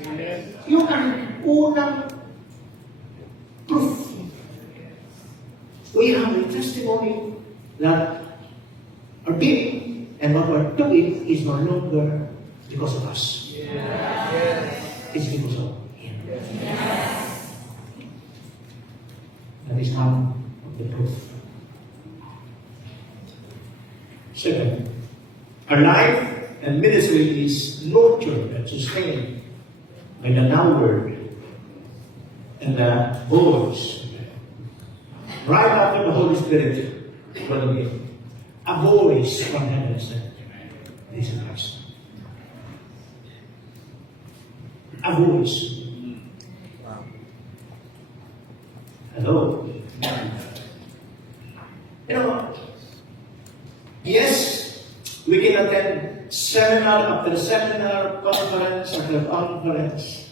Amen. Yung ang unang proof. We have a testimony that our being and what we're doing is no longer because of us. Yes. It's because of Him. That is one of the proof. Second, our life and ministry is nurtured and sustained by the now word and the voice. Right after the Holy Spirit, will be a voice from heaven said, "This is Christ." A voice. Wow. Hello. You know, yes, we can attend seminar after seminar, conference after conference.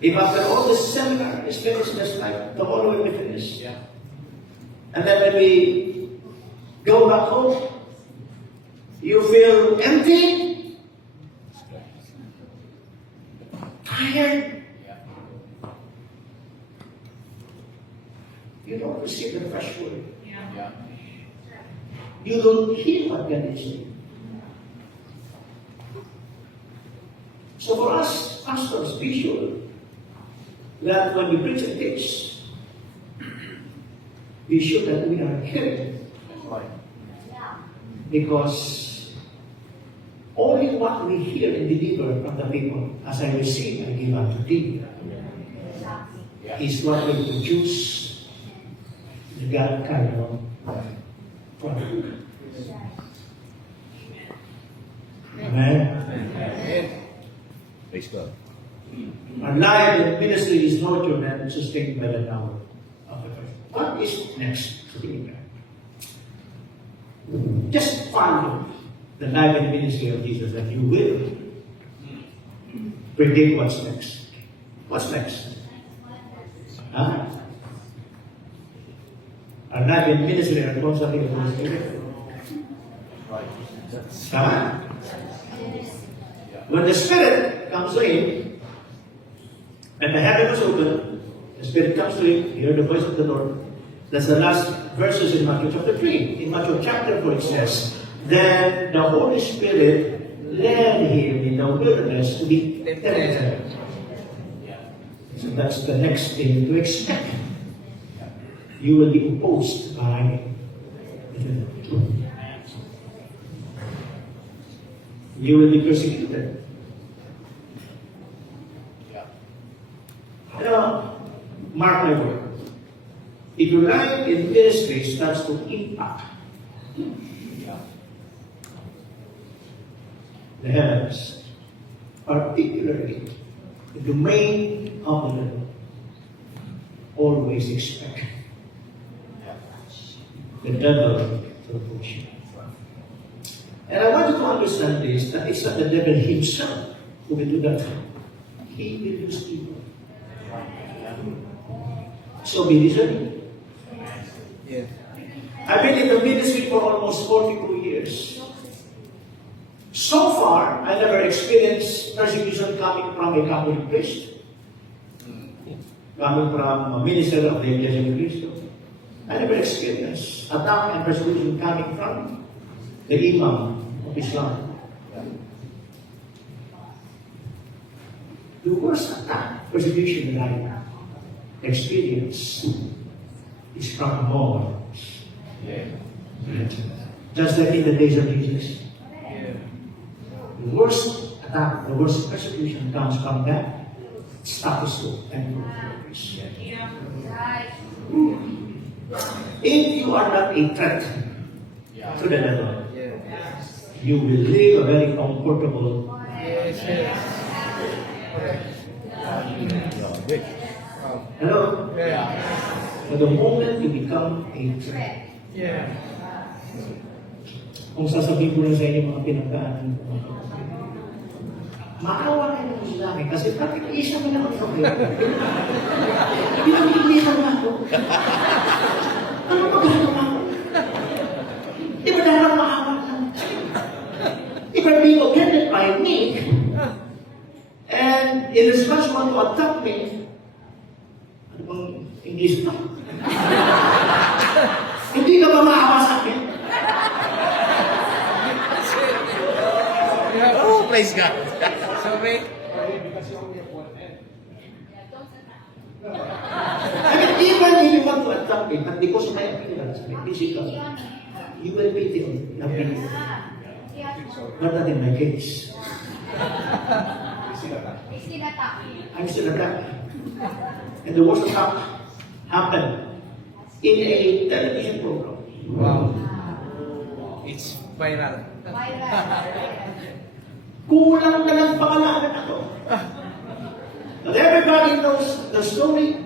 If after all the seminar is finished, just like the whole will be finished. Yeah. And then when we go back home, you feel empty, tired. You don't receive the fresh word. Yeah. You don't hear what God is saying. So for us, pastors, be sure that when we preach and teach, be sure that we are hearing. Right. Because only what we hear and deliver from the people, as I receive and give unto thee, is what will produce the God kind of product. Amen. Amen. Praise God. Our life and ministry is nurtured and sustained by the power of the Christ. What is next? Just follow the life and ministry of Jesus and you will predict what's next. What's next? Huh? Our life and ministry are constantly of the Spirit. Right. Tama? When the Spirit comes in, and the heaven was open, the Spirit comes to him, hear the voice of the Lord. That's the last verses in Matthew chapter 3. In Matthew chapter 4 it says, Then the Holy Spirit led him in the wilderness to be tempted. So that's the next thing to expect. You will be opposed by you will be persecuted. Mark my word. If your life in ministry starts to impact the heavens, particularly the domain of the Lord, always expect the devil to push you. And I want you to understand this, that it's not the devil himself who will do that. He will use people. So be discerning. Yeah. I've been in the ministry for almost 42 years. So far, I never experienced persecution coming from a Catholic priest, coming from a minister of the Iglesia de Cristo. I never experienced attack and persecution coming from the Imam of Islam. The worst attack, persecution that I experienced is from Mormons. Yeah. Just like in the days of Jesus. Yeah. The worst attack, the worst persecution comes from that status quo and progress. If you are not a threat to the devil, Yeah. you will live a very comfortable Yes. Yes. Correct. Wait. Hello? Yeah. So the moment you become a threat, Yeah. kung sasabihin ko na sa inyo mga pinagdaanan ko, maawa kayo ng langit kasi bakit isa mo lang ako kayo? Pinag-iinitan na ako. Ano magagawa ko? Di ba dahil ako maawa lang? If I'm being offended by me, and in as much want to attack me, ano bang English na? Hindi ka ba maawa sa akin? Oh, praise God. Sorry. I mean, even if you want to attack me, but because of my appearance, my physical, you will pity me. But not in my case. I'm still attacked. And the worst attack happened in a television program. Wow. It's viral. Kulang na lang pangalanan ako. But everybody knows the story.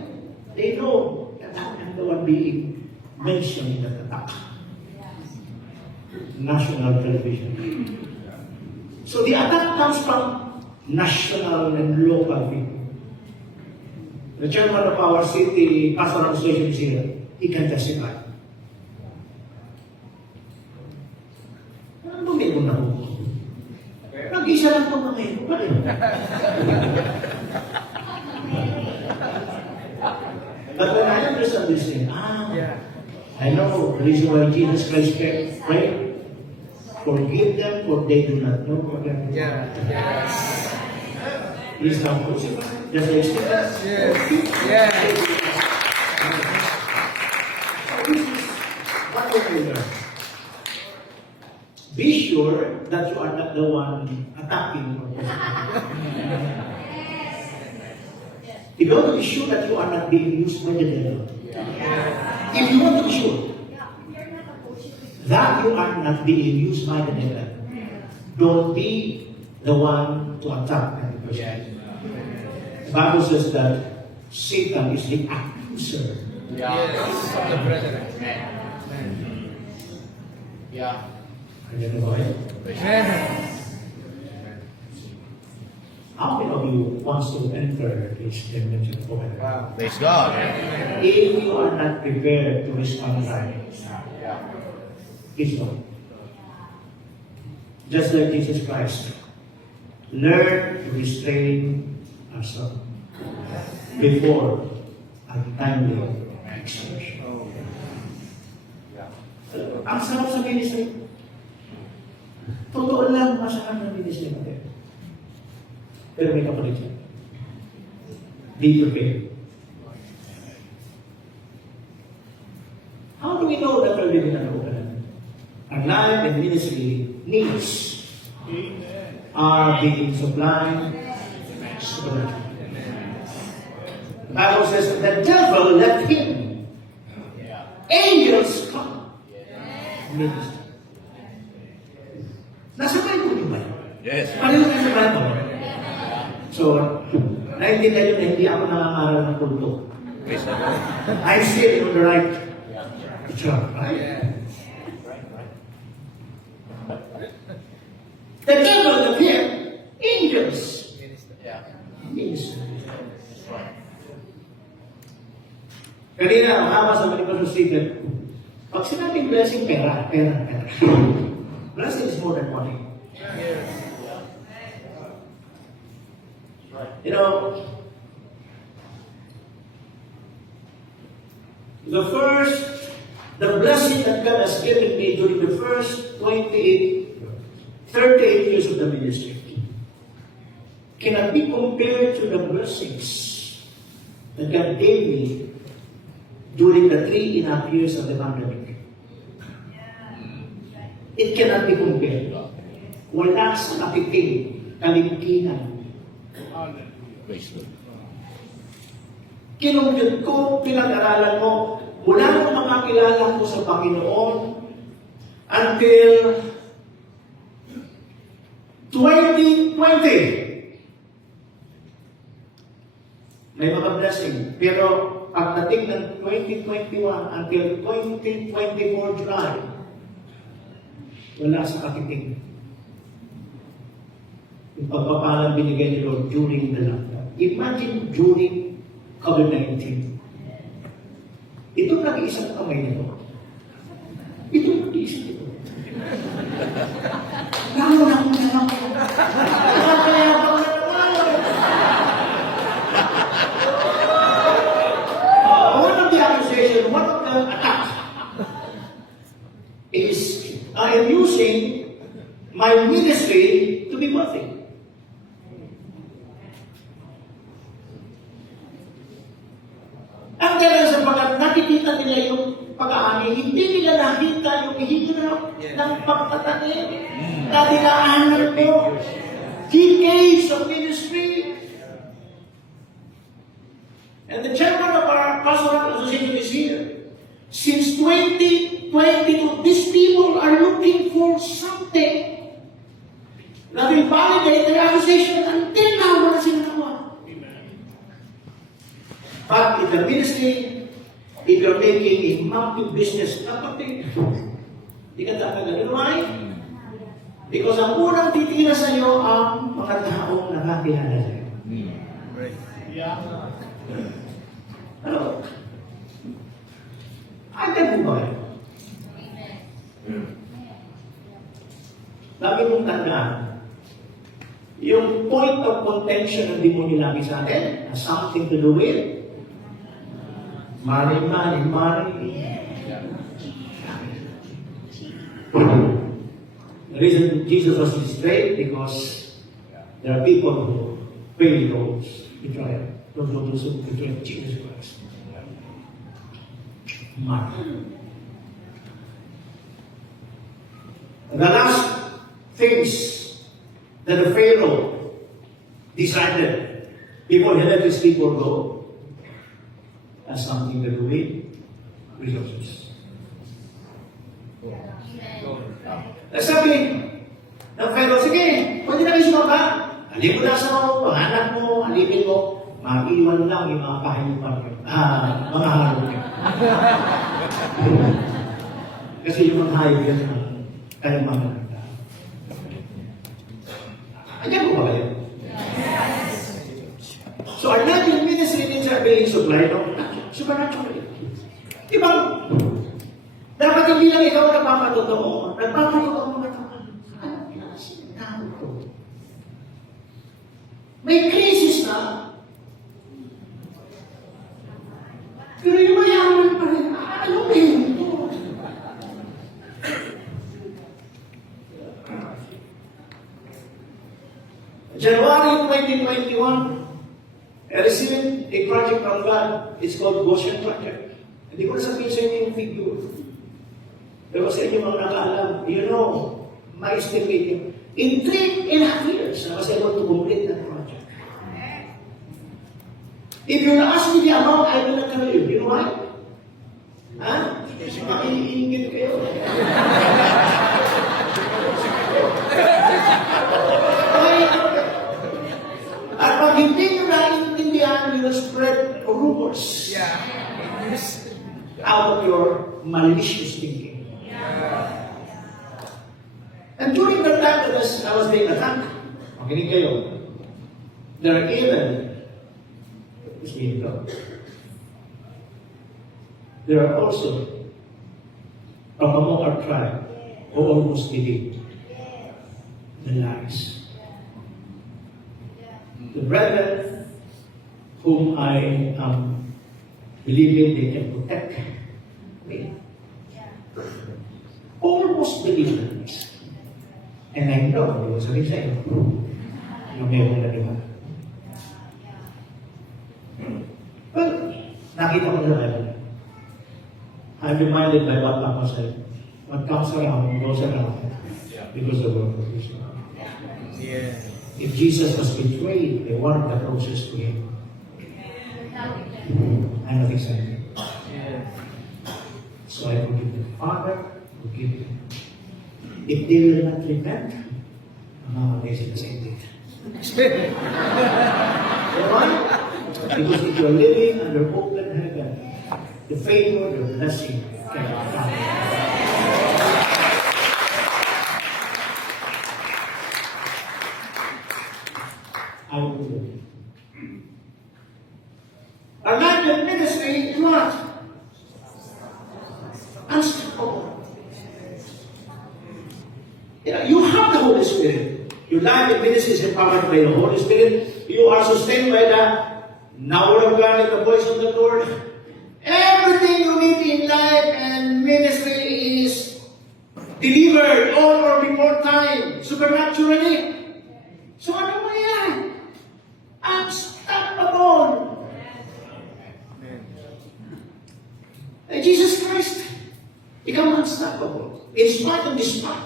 They know that I'm the one being mentioned in that attack. National television. So the attack comes from national and local people. The chairman of our city pastoral association is here. He can testify. Ano may mo na ako? Nag-isa lang itong mga ito. But when I understand this thing, I know the reason why Jesus Christ prayed, forgive them for they do not know what they do. Yeah. Yes. He's now crucified. Just like Stephen. Yes. Yeah. So this is what we learn. Be sure that you are not the one attacking or you want to be sure that you are not being used by the devil. If you want to be sure that you are not being used by the devil, don't be the one to attack that person. The Bible says that Satan is the accuser. Yes. The president. Yeah. Ayan ba kayo? How many of you wants to enter this dimension of heaven? Wow. Praise God. If you are not prepared to respond right, Yeah. it's not. Just like Jesus Christ, learn to restrain ourselves before untimely expression. Ang sarap sa ministry. Totoo lang, masarap na ministry natin. Pero may kapalit siya. Be prepared. How do we know that we're living in an our life and ministry needs are being supplied supernaturally. The Bible says the devil left him. Angels come. Minister. Nasa Bible niyo ba? Yes. Ano yung nasa Bible? So, naintindihan nyo na hindi ako nangangaral ng kulto. Praise the Lord. I'm still on the right track, right? The devil appeared, angels. Yeah. Minister. Kanina, mahaba sa Manipal Statement, pag sinabing blessing, pera. Blessing is more than money. You know, the blessing that God has given me during the first 38 years of the ministry cannot be compared to the blessings that God gave me during the 3.5 years of the pandemic. It cannot be compared. Wala sa kapiting, kalimkinan. Praise the Lord. Kinumyot ko, pinag-aralan mo, mula nung makakilala ko sa Panginoon until 2020. may mga blessing. Pero pagdating ng 2021 until 2024 July, wala sa katiting. Yung pagpapalang binigay ni Lord during the lockdown. Imagine during COVID-19. Ito nag-iisang kamay nito. Ito nag-iisang ito. Lalo na kung naman ko. Nakakayabang na naman. One of the accusations, one of the attacks is I am using my ministry to be wealthy. Ang dahil sapagkat nakikita nila yung pag-aani, hindi nila nakita yung hirap ng pagtatanim na dinaanan mo. Decades of ministry. And the chairman of our pastoral association is here. Since 2022, these people are looking for something that will validate their accusation. Until now, wala sila nakuha. But in the ministry, if you're making a multi-business, kapatid, hindi ka dapat ganun. Why? Because ang unang titira sa iyo ang mga taong nakakilala sa iyo. Ano? Agad mo ba kayo? Lagi mong tandaan, yung point of contention ng demonyo lagi sa atin has something to do with money. The reason Jesus was betrayed because there are people who pay those betrayal. Those who betray Jesus Christ. Money. The last things that the Pharaoh decided before he let his people go has something to do with resources. Sabi ng Pharaoh, sige, pwede na kayo sumaba. Alipin mo na sa mga panganak mo, alipin mo, mag-iwan lang yung mga pahinupan ko. Mga hayop. Kasi yung mga hayop yan, kaya mga nagda. Ayan mo ba kayo? So our natural ministry needs our being supplied of supernaturally. Diba? Dapat hindi lang ikaw nagpapatotoo. Nagpapatotoo ang mga tao. Anong klase ng tao ko? May krisis na. Pero yung mayaman pa rin. Ano ba yun ito? January 2021, I received a project from God. It's called Goshen Project. Hindi ko na sabihin sa inyo yung figure. Pero sa inyo mga nakaalam, you know, my estimate, in 3.5 years, I was able to complete that project. If you ask me the amount, I will not tell you. You know why? Ha? Kasi makiingit kayo. At pag hindi nyo naiintindihan, you will spread rumors out of your malicious thinking. And during the time that I was being attacked, makinig kayo, there are there are also from among our tribe who almost believed the lies. The brethren whom I am believing they can protect me almost believe in this. And I know, di ba sabihin sa iyo, yung meron na diba? Well, nakita ko na I'm reminded by what Papa said. What comes around goes around because the world goes around. Yeah. If Jesus was betrayed, they wanted the closest to him. I'm not excited. So I forgive the Father, forgive them. If they will not repent, mamamatay sila sa intit. Why? Because if you're living under open heaven, the favor, the blessing cannot come. I will do it. Our life of ministry is what? Unstoppable. You have the Holy Spirit. Your life in ministry is empowered by the Holy Spirit. You are sustained by the now word of God and the voice of the Lord. Everything you need in life and ministry is delivered on or before time, supernaturally. So ano mo yan? Unstoppable. And Jesus Christ become unstoppable in spite of the spot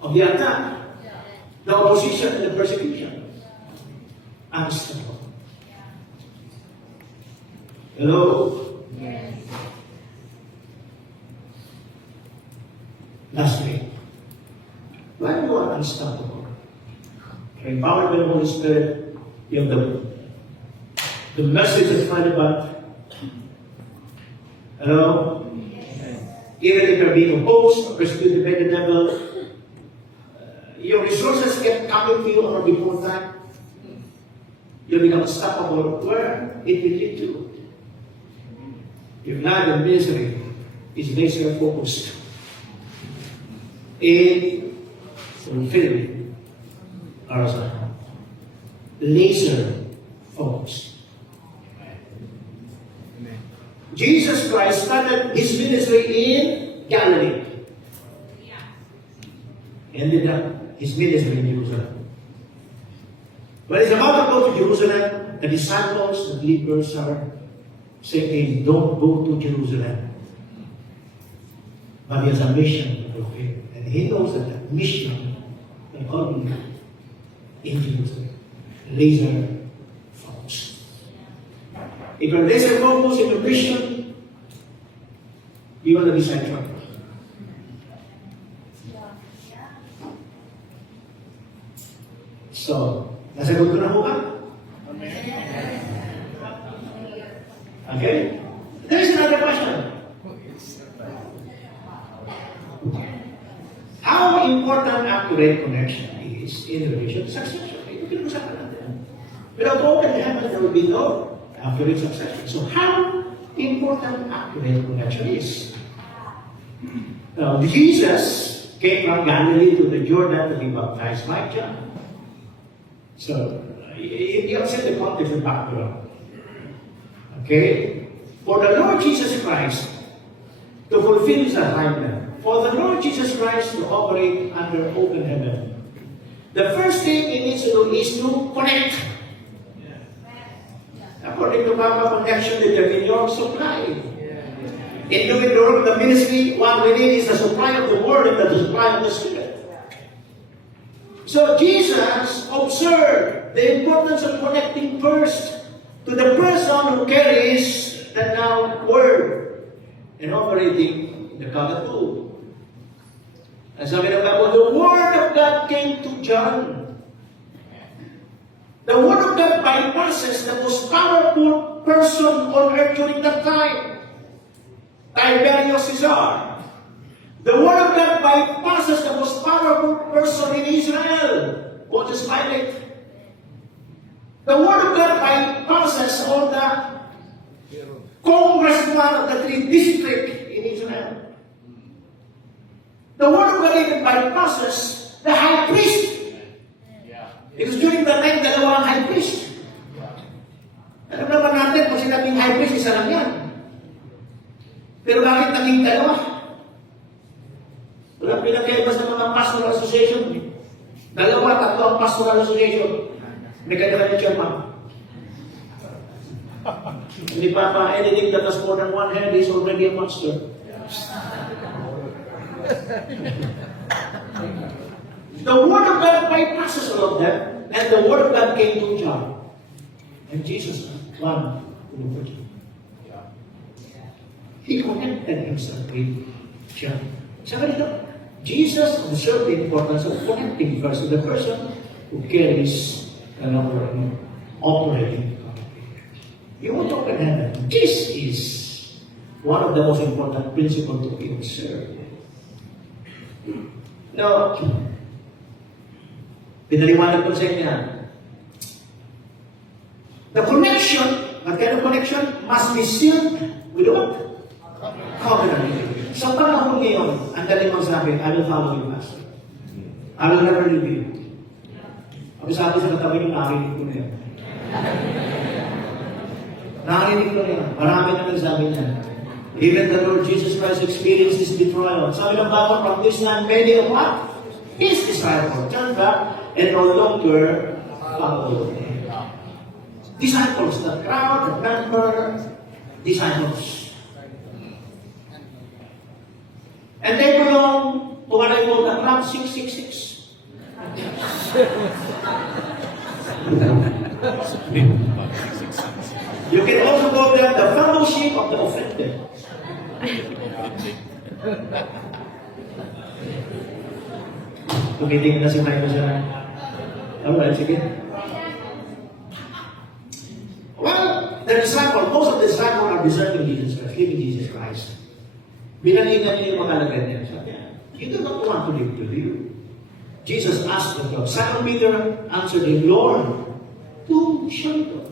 of the attack, the opposition, and the persecution. Unstoppable. Hello? Yes. Lastly, why are you unstoppable? You're empowered by the Holy Spirit. You have the message of Father about. Hello? Even if you're being opposed or persecuted by the devil, your resources kept coming to you on a before time. You become unstoppable. Where? It will lead to. Your life and ministry is laser focused in fulfilling our assignment. Laser focused. Jesus Christ started his ministry in Galilee. Ended up his ministry in Jerusalem. When he's about to go to Jerusalem, the disciples, the believers are saying, don't go to Jerusalem. But he has a mission to fulfill. And he knows that the mission will call him in Jerusalem. Laser focus. If you're laser focused in your mission, you're going to be sidetracked. So, nasagot ko na ho ba? Okay? There is another question. How important accurate connection is in relation to succession? Ito pinag-usapan natin. Without open heaven, there will be no accurate succession. So how important accurate connection is? Now, Jesus came from Galilee to the Jordan to be baptized by John. So, you understand the context and background. Okay? For the Lord Jesus Christ to fulfill his assignment, for the Lord Jesus Christ to operate under open heaven, the first thing he needs to do is to connect. According to Papa Connection, that you in your supply. In doing the work of the ministry, what we need is the supply of the Word and the supply of the Spirit. So Jesus observed the importance of connecting first to the person who carries the now Word and operating the Kakatu. As sabi ng Bible, the Word of God came to John. The Word of God bypasses the most powerful person on earth during that time, Tiberius Caesar. The Word of God bypasses the most powerful person in Israel, Pontius Pilate. The Word of God bypasses all the congressman of the 3 districts in Israel. The Word of God even bypasses the high priest. Because during that time, dalawang high priest. Alam naman natin, kung sinabing high priest, isa lang yan. Pero bakit naging dalawa? Wala pinag-iwas ng mga pastoral association. Dalawa, tatlo ang pastoral association. Nagkagalan ni chairman. Hindi pa anything that has more than one head is already a monster. The Word of God bypasses all of that, and the Word of God came to John. And Jesus one to the Virgin. He connected himself with John. Sabi nito, Jesus observed the importance of connecting first to the person who carries the number of him. operating. You want to comprehend that this is one of the most important principles to be observed. Now, pinaliwanag ko sa inyo. The connection, what kind of connection? Must be sealed with what? Covenant. Sa panahon ngayon, ang dali magsabi, I will follow you, Pastor. I will never leave you. Ang sabi sa katabi yung narinig ko na yan. Narinig ko na yan. Marami na nagsabi niya. Even the Lord Jesus Christ experienced this betrayal. Sabi ng Bible, from this land, many of what? His disciples turned back and no longer followed him. Disciples, the crowd, the member, disciples. And they belong to what I call the Club 666. You can also call them the fellowship of the offended. Tumitingin na si Michael sa alright, sige. Well, the disciple, most of the disciples are deserting Jesus Christ, leaving Jesus Christ. Binalingan niya yung mga lagay niya. Sabi niya, you do not want to live to live. Jesus asked the crowd. Simon Peter answered him, Lord, whom shall we go?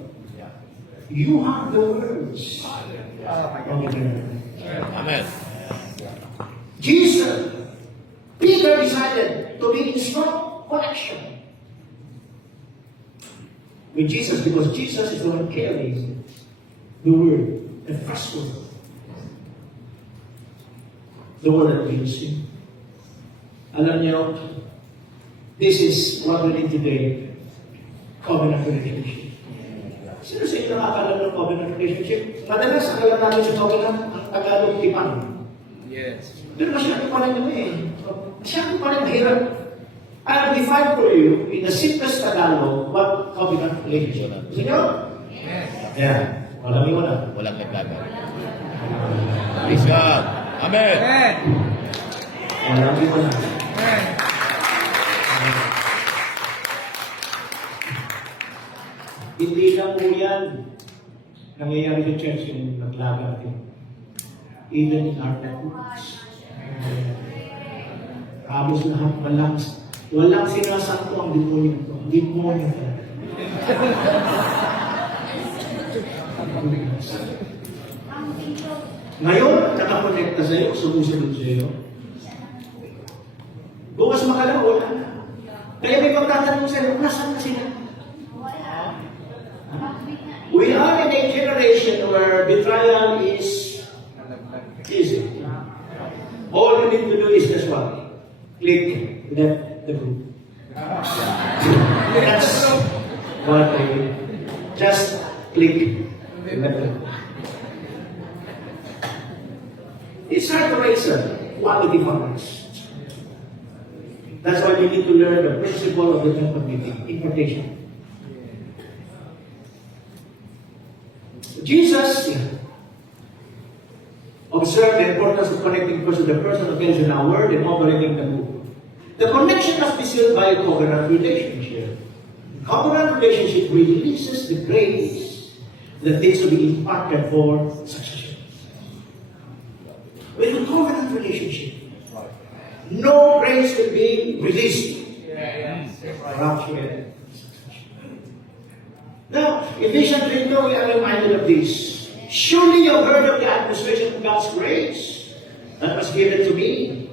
You have the words. Amen. Jesus, Peter decided to be in strong connection with Jesus because Jesus is the one carrying the word, the first word. The word that we sing. Alam niyo, this is what we need today. Covenant relationship. Sino sa inyo nakakala ng covenant relationship? Madalas, akala namin sa covenant, ang Tagalog tipan. Yes. Pero masyado pa rin naman eh. Masyado pa rin mahirap. I'll define for you, in the simplest Tagalog, what covenant relationship. Gusto nyo? Yes. Yeah. Walang iwan. Walang naglaban. Praise God. Amen. Amen. Walang iwan. Amen. Hindi lang po yan nangyayari sa church yung naglaga natin. Even in our networks. Halos lahat, walang sinasakto ang demonyo ito. Demonyo ito. Ngayon, nakakonekta sa'yo, sumusunod sa'yo. Bukas makalaw, wala na. Kaya may pagtatanong sa'yo, nasaan na sila? We are in a generation where betrayal is easy. All you need to do is just what? Click the group. That's what I do. Just click the group. It's hard to raise quality farmers. That's why you need to learn the principle of the temple meeting, impartation. Jesus observed the importance of connecting person to person against in our word and operating the move. The connection must be sealed by a covenant relationship. Covenant relationship releases the grace that needs to be imparted for succession. With a covenant relationship, no grace will be released. Rapture. Now, Ephesians 3, we are reminded of this. Surely you have heard of the administration of God's grace that was given to me.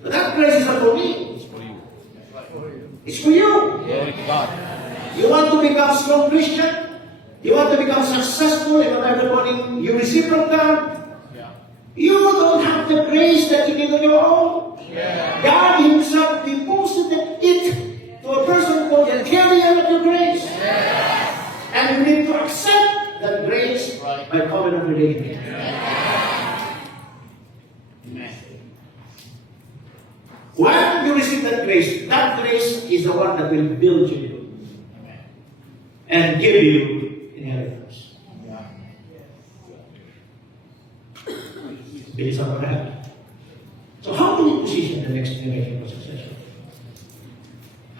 But that grace is not for me. It's for you. It's for you. Glory to God. You want to become a strong Christian? You want to become successful in whatever calling you receive from God? You don't have the grace that you need on your own. God Himself deposited it to a person called the carrier of the grace. And you need to accept that grace by covenant relationship. When you receive that grace is the one that will build you and give you inheritance. Based on that. So how do we position the next generation for succession?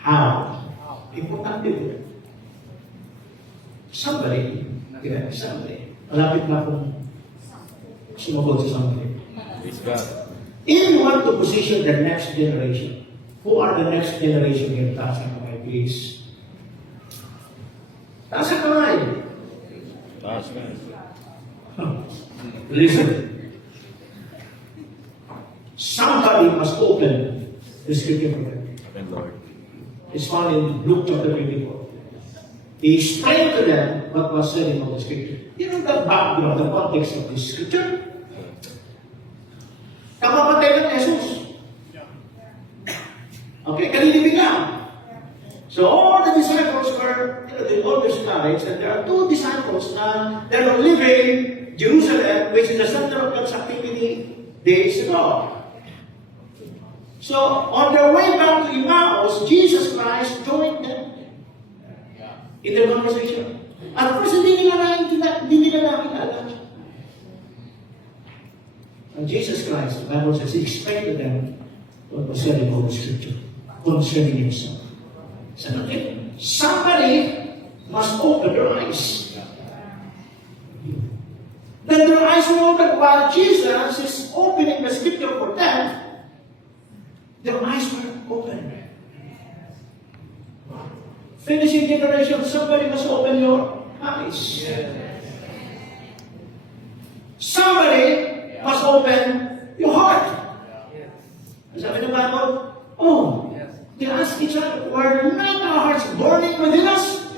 How? Importante po. Somebody. Somebody. Malapit na akong sumabot sa somebody. Praise God. If you want to position the next generation, who are the next generation here? Taas ang kamay, please. Taas ang kamay. Taas ka. Listen. Somebody must open the scripture for them. Amen, Lord. It's found in Luke chapter 24. He explained to them what was said in all the scripture. You know the background, the context of this scripture? Kamamatay ng Jesus. Okay, kanilibig lang. So all the disciples were, they always knowledge that there are two disciples na that were living Jerusalem, which is the center of God's activity days ago. So on their way back to Emmaus, Jesus Christ joined them in their conversation. At first, hindi nila nakikita. And Jesus Christ, the Bible says, He explained to them what was said in all the scripture concerning Himself. So, somebody must open their eyes. Then their eyes were opened while Jesus is opening the scripture for them. Their eyes were open. Finishing generation, somebody must open your eyes. Somebody must open your heart. Sabi ng Bible, they ask each other, were not our hearts burning within us?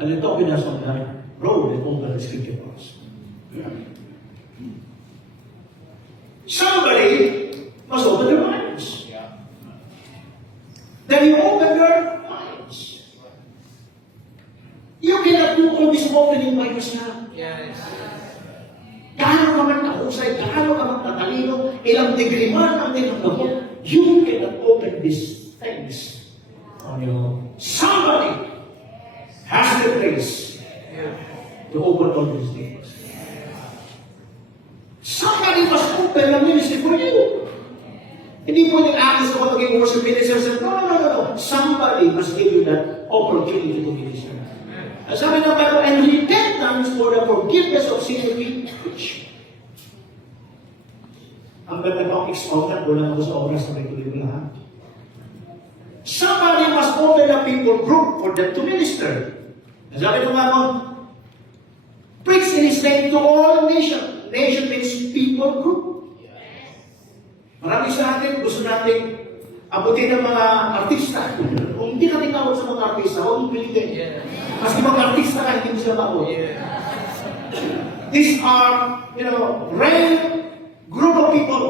And they talking us on that road that opened the scripture for us. Somebody must open their minds. Then you open their minds. You cannot do all this opening by yourself. Yes. Gaano ka man kahusay, gaano ka man katalino, ilang degree man ang tinanggap mo, you cannot open these things on your own. Somebody has the grace to open all these things. Somebody must open the ministry for you. Hindi po yung gusto ko maging worship minister. No. Somebody must give you that opportunity to minister. Sabi ng Bible, and repentance for the forgiveness of sin will be preached. Ang ganda ko ang expounded, wala ako sa oras na may tuloy mo lahat. Somebody must open a people group for them to minister. Sabi ng Bible, preach in His name to all nations. Nation means people group. Marami sa atin, gusto natin abutin ng mga artista. Kung hindi ka tinawag sa mga artista, huwag mong pilitin. Maski mga artista ka, hindi mo sila tawag. These are, rare group of people.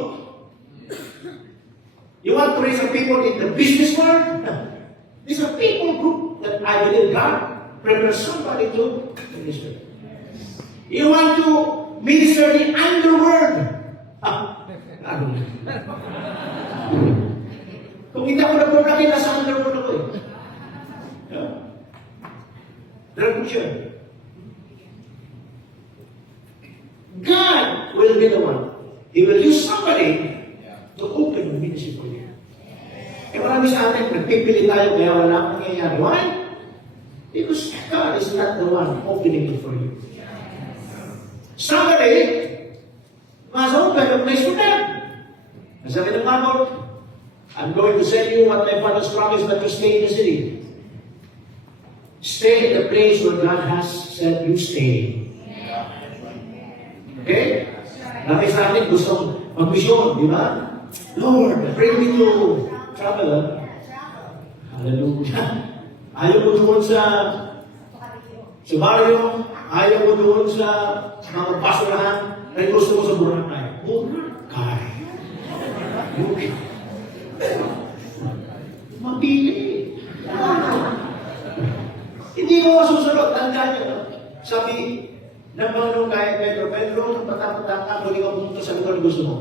You want to raise a people in the business world? These are people group that I believe God prepares somebody to minister. You want to minister in underworld? Kung hindi ako nag-programin, nasa underworld ako eh. Drug siya. God will be the one. He will use somebody to open the ministry for you. Eh marami sa atin, nagpipili tayo kaya wala akong nangyayari. Why? Because God is not the one opening it for you. Somebody must open a place for them. Sabi ng Bible, I'm going to send you what my father's promised, but to stay in the city. Stay in the place where God has said you stay. Okay? Dati sa atin gusto mag-mission, di ba? Lord, bring me to travel. Hallelujah. Ayaw mo doon sa barrio, ayaw mo doon sa mga basurahan, ay gusto mo sa Boracay. Boracay. Okay. Mapili. Hindi mo masusunod. Tandaan nyo. Sabi ng Panginoon kay Pedro, nung patapatang hindi ka pumunta sa lugar na gusto mo.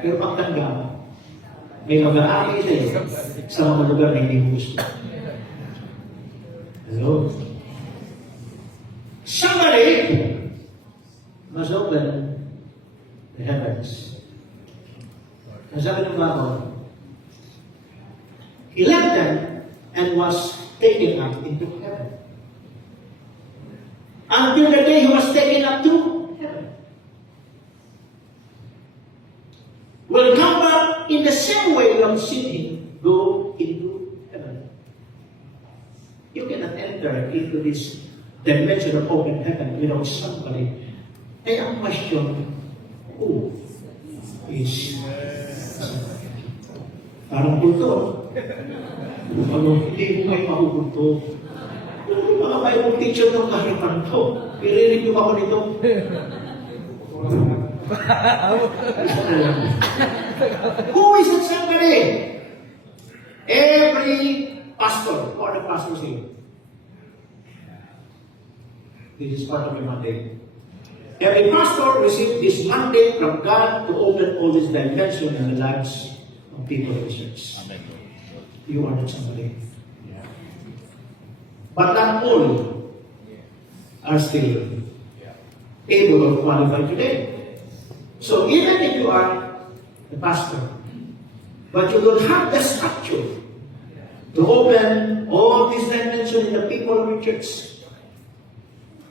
Pero pagtanda mo, may mag-aakay sa'yo sa mga lugar na hindi mo gusto. Hello? Somebody must open the heavens. Ang sabi ng Bible, He left them and was taken up into heaven. until the day he was taken up to heaven. Will come back in the same way you have seen him go into heaven. You cannot enter into this dimension of open heaven without somebody. Ay, ang question, who is parang kulto. Hindi mo kayo makukulto. Mga mayroong teacher ng kaharipan to. I-review ako nito. Who is that somebody? Every pastor. What the pastor say? This is part of your mandate. Every pastor received this mandate from God to open all this dimension in the lives of people in the church. Amen. You are that somebody. But not all are still able or qualified today. So even if you are the pastor, but you don't have the structure to open all this dimension in the people of your church,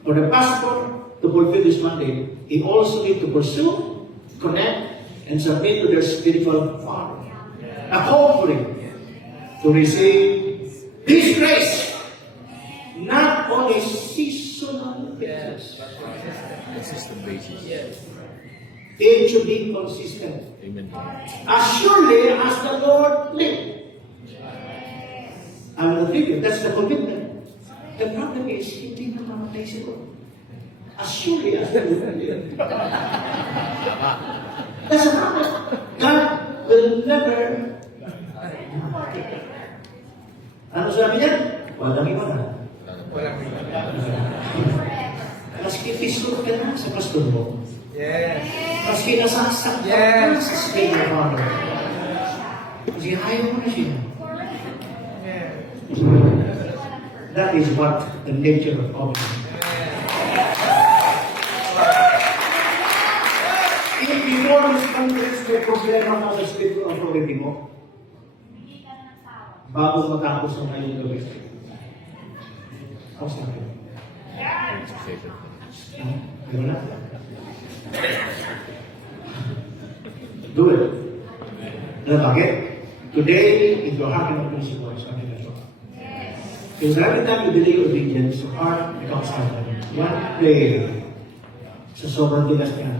for the pastor to fulfill this mandate, he also needs to pursue, connect, and submit to their spiritual father. Hopefully, to receive this grace, not only seasonal basis. Consistent basis. It should be consistent. Amen. As surely as the Lord lived. I will think it. That's the commitment. The problem is, hindi na mamatay si Lord. As surely as the Lord lived. That's the problem. God will never. Ano sabi niya? Walang iwanan. Walang Maski pisur ka na sa pastor mo. Yes. Maski nasasaktan ka sa spiritual father. Kasi ayaw mo na siya. Yes. That is what the nature of covenant. If before this conference may problema ka sa spiritual authority mo, bago matapos ang ngayong gabi, how's that? Di ba na? Do it. Alam bakit? Today, if your heart and principle is something that's wrong. Because every time you delay obedience, your heart becomes hardened. One day, sa sobrang tigas niya,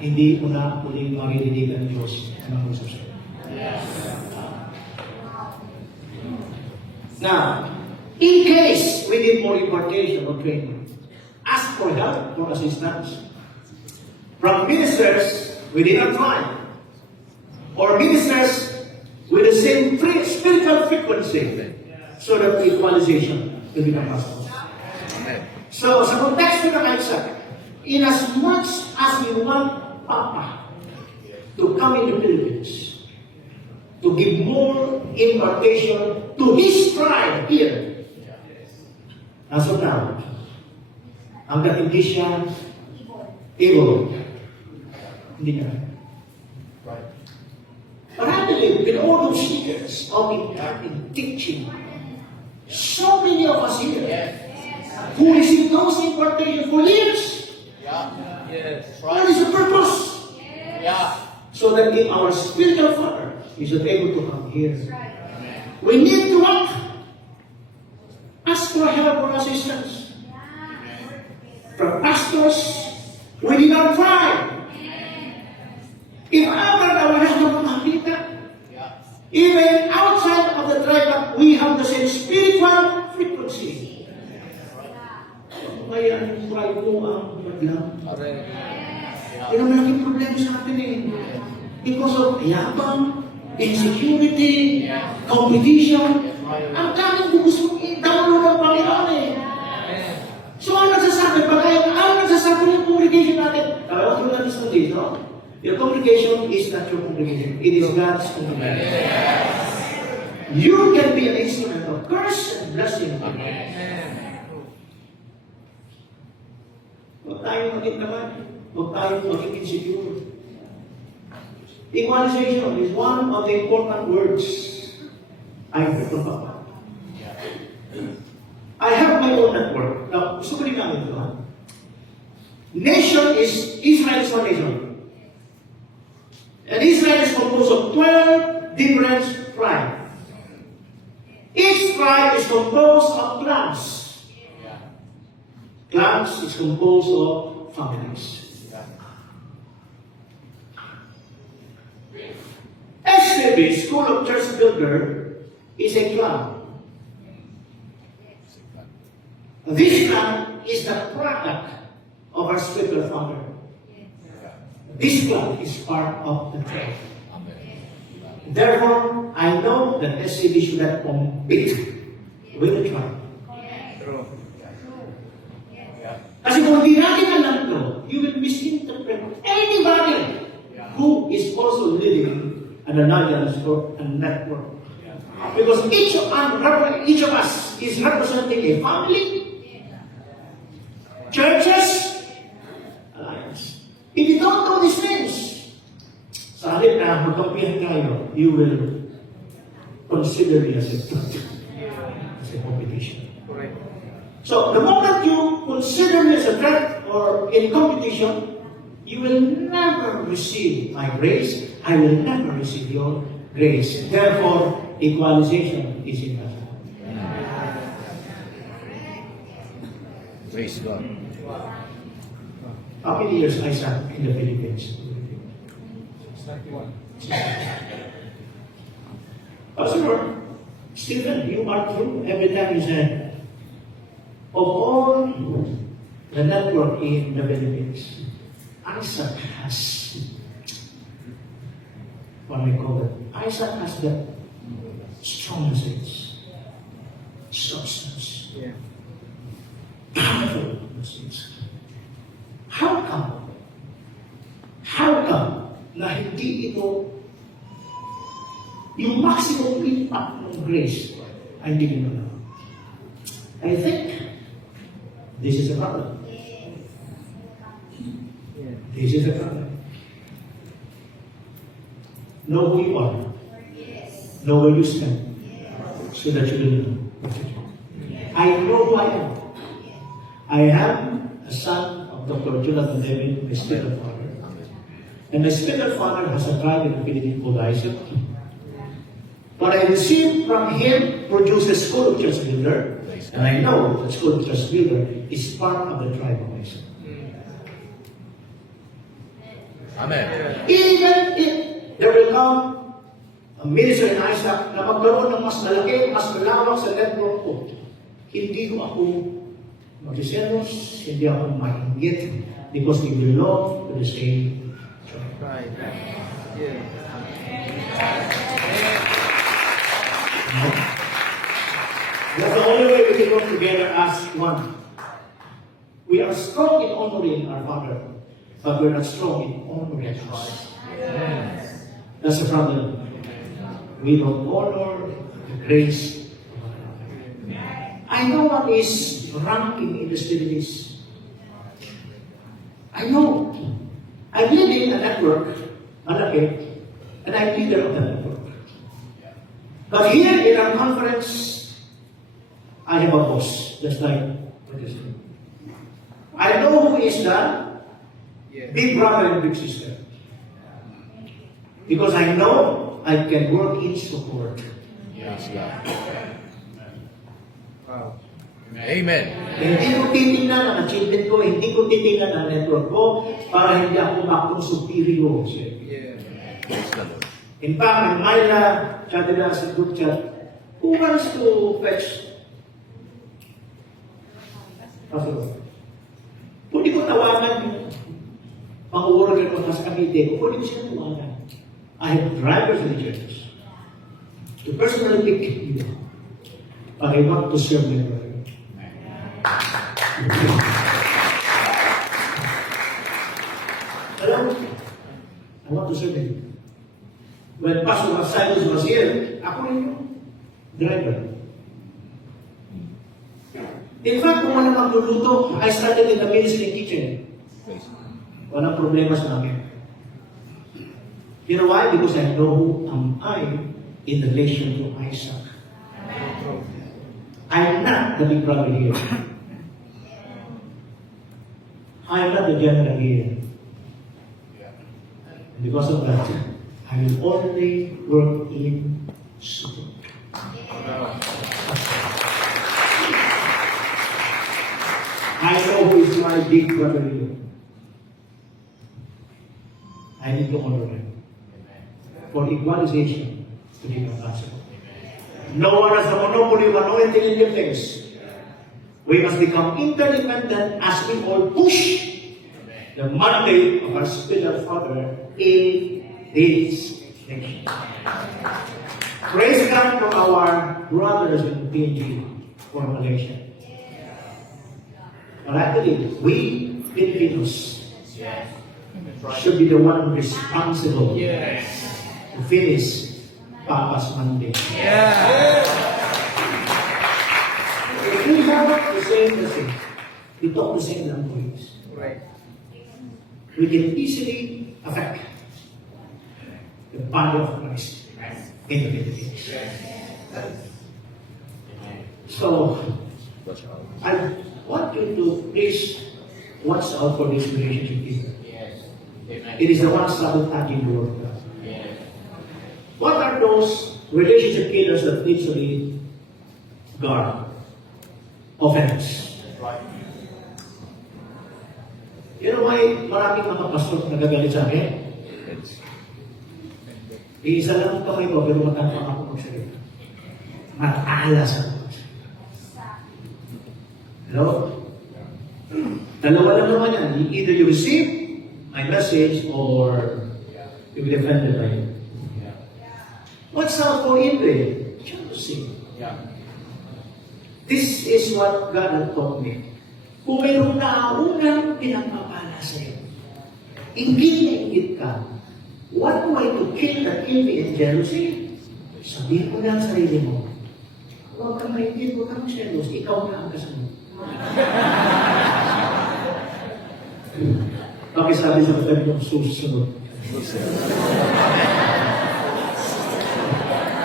hindi mo na ulit maririnig ang Diyos na mag-usap sa'yo. Now, in case we need more impartation or training, ask for help, for assistance. From ministers within our tribe, or ministers with the same spiritual frequency, so that equalization will become possible. So, sa konteksto ng Isaac, in as much as you want Papa to come in the Philippines, to give more impartation to his tribe here, as of now, hanggang hindi siya able, hindi niya. But I believe with all those years of imparting, teaching, so many of us here who receive those impartations for years, Yes. what is the purpose? So that if our spiritual father is not able to come here, we need to ask for help or assistance from pastors within our tribe. If ever our help makakita, even outside of the tribe, we have the same spiritual frequency. Kaya ang tribe mo ang madlang. Correct. Yan ang malaking problema sa atin eh. Because of yabang, insecurity, competition, ang daming gusto mong i-download ng Panginoon eh. So ang nagsasabi, ang nagsasabi ng congregation natin, what you understand this, no? Your congregation is not your congregation. It is God's congregation. You can be an instrument of curse and blessing. Huwag tayong maging naman. Huwag tayong maging insecure. Equalization is one of the important words I heard from Papa. I have my own network. Now, gusto ko rin namin ito, ha? Nation is, Israel is one nation. And Israel is composed of 12 different tribes. Each tribe is composed of clans. Clans is composed of families. SCB, School of Church Builder, is a clan. This clan is the product of our spiritual father. This clan is part of the tribe. Therefore, I know that SCB should not compete with the tribe. True. Kasi kung di natin alam to, you will misinterpret anybody who is also living an alliance or a network. Because each of us is representing a family, churches, alliance. If you don't know these things, sa halip na magkampihan tayo, you will consider me as a threat, as a competition. Correct. So, the moment you consider me as a threat or in competition, you will never receive my grace. I will never receive your grace. Therefore, equalization is impossible. Praise God. How many years I sat in the Philippines? 91. Pastor Stephen, you are true every time you said, of all the network in the Philippines, Isaac has, what we call it, Isaac has the strong message, substance, Yeah. powerful message. How come? How come na hindi ito yung maximum impact ng grace ay hindi mo na? I think this is a problem. Yeah. This is a problem. Know who you are. Know where you stand. So that you will know. I know who I am. I am a son of Dr. Jonathan David, my spiritual father. And my spiritual father has a tribe in the Philippines called Isaac. What I received from him produces School of Church Builder. And I know that School of Church Builder is part of the tribe of Isaac. Amen. Even if there will come a minister in Isaac na magkaroon ng mas malaki, mas malawak sa network ko, hindi ko ako magsiselos, hindi ako mainggit, because we belong to the same tribe. Right. Yeah. That's the only way we can work together as one. We are strong in honoring our Father, but we're not strong in honoring us. That's the problem. We don't honor the grace of our Father. I know what is ranking in the spirits. I know. I'm leading a network, malaki, and I'm leader of the network. But here in our conference, I have a boss, just like what is it? I know who is the Yeah. big brother and big sister. Because I know I can work in support. Praise God. Wow. Amen. Hindi ko titingnan ang achievement ko, hindi ko titingnan ang network ko para hindi ako makong superior. Yeah. Praise the Lord. In fact, when Myla chatted us in group chat, who wants to fetch? Pastor, kung di ko tawagan yung pang-worker ko sa Cavite, kung di ko sila tawagan. I have drivers in the churches to personally pick you, but I want to serve my brother. Alam mo, I want to serve him. When Pastor Silas was here, ako rin yung driver. In fact, kung wala magluluto, I started in the ministry kitchen. Praise God. Walang problema sa amin. You know why? Because I know who am I in relation to Isaac. I'm not the big brother here. I am not the general here. And because of that, I will only work in support. I know who is my big brother here. I need to honor him. For equalization to be possible. No one has the monopoly of anointing in giftings. We must become interdependent as we all push the mandate of our spiritual Father in this nation. Praise God for our brothers in PNG for Malaysia. But I believe we Filipinos should be the one responsible to finish Papa's mandate. If we have the same message, we talk the same language, Right. we can easily affect the body of Christ in the Philippines. So, I want you to please watch out for this relationship issue. It is the one sabotaging the work of God. What are those relationship killers that need to be guarded? Offense. You know why maraming mga pastor nagagalit sa akin? Iisa lang ang kamay ko, pero matapang ako magsalita. Matalas ako magsalita. Hello? Dalawa lang naman yan. Either you receive my message or you will be offended by it. What's up for Israel? Jealousy. This is what God has taught me. Kung mayroong naunang pinagpapala sa iyo, ingit na ingit ka, what way to kill the envy and jealousy? Sabihin mo na ang sarili mo, huwag kang maingit, huwag kang jealous, ikaw na ang kasunod. Pakisabi sa katabi ng susunod.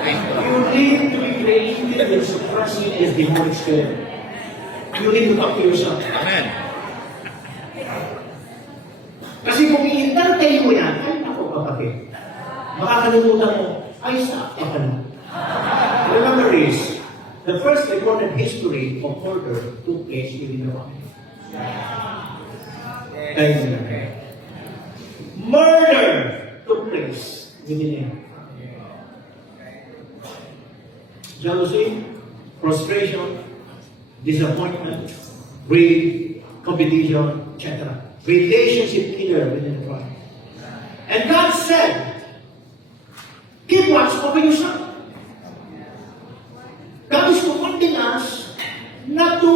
You need to be creative in suppressing a demonic spirit. You need to talk to yourself. Amen. Kasi kung i-entertain mo yan, ay ako kapatid. Makakalimutan mo, ay sa ka na. Remember this, the first recorded history of murder took place within the family. Murder took place within the family. Jealousy, frustration, disappointment, greed, competition, etc. Relationship killer within the family. And God said, keep watch over yourself. God is commanding us not to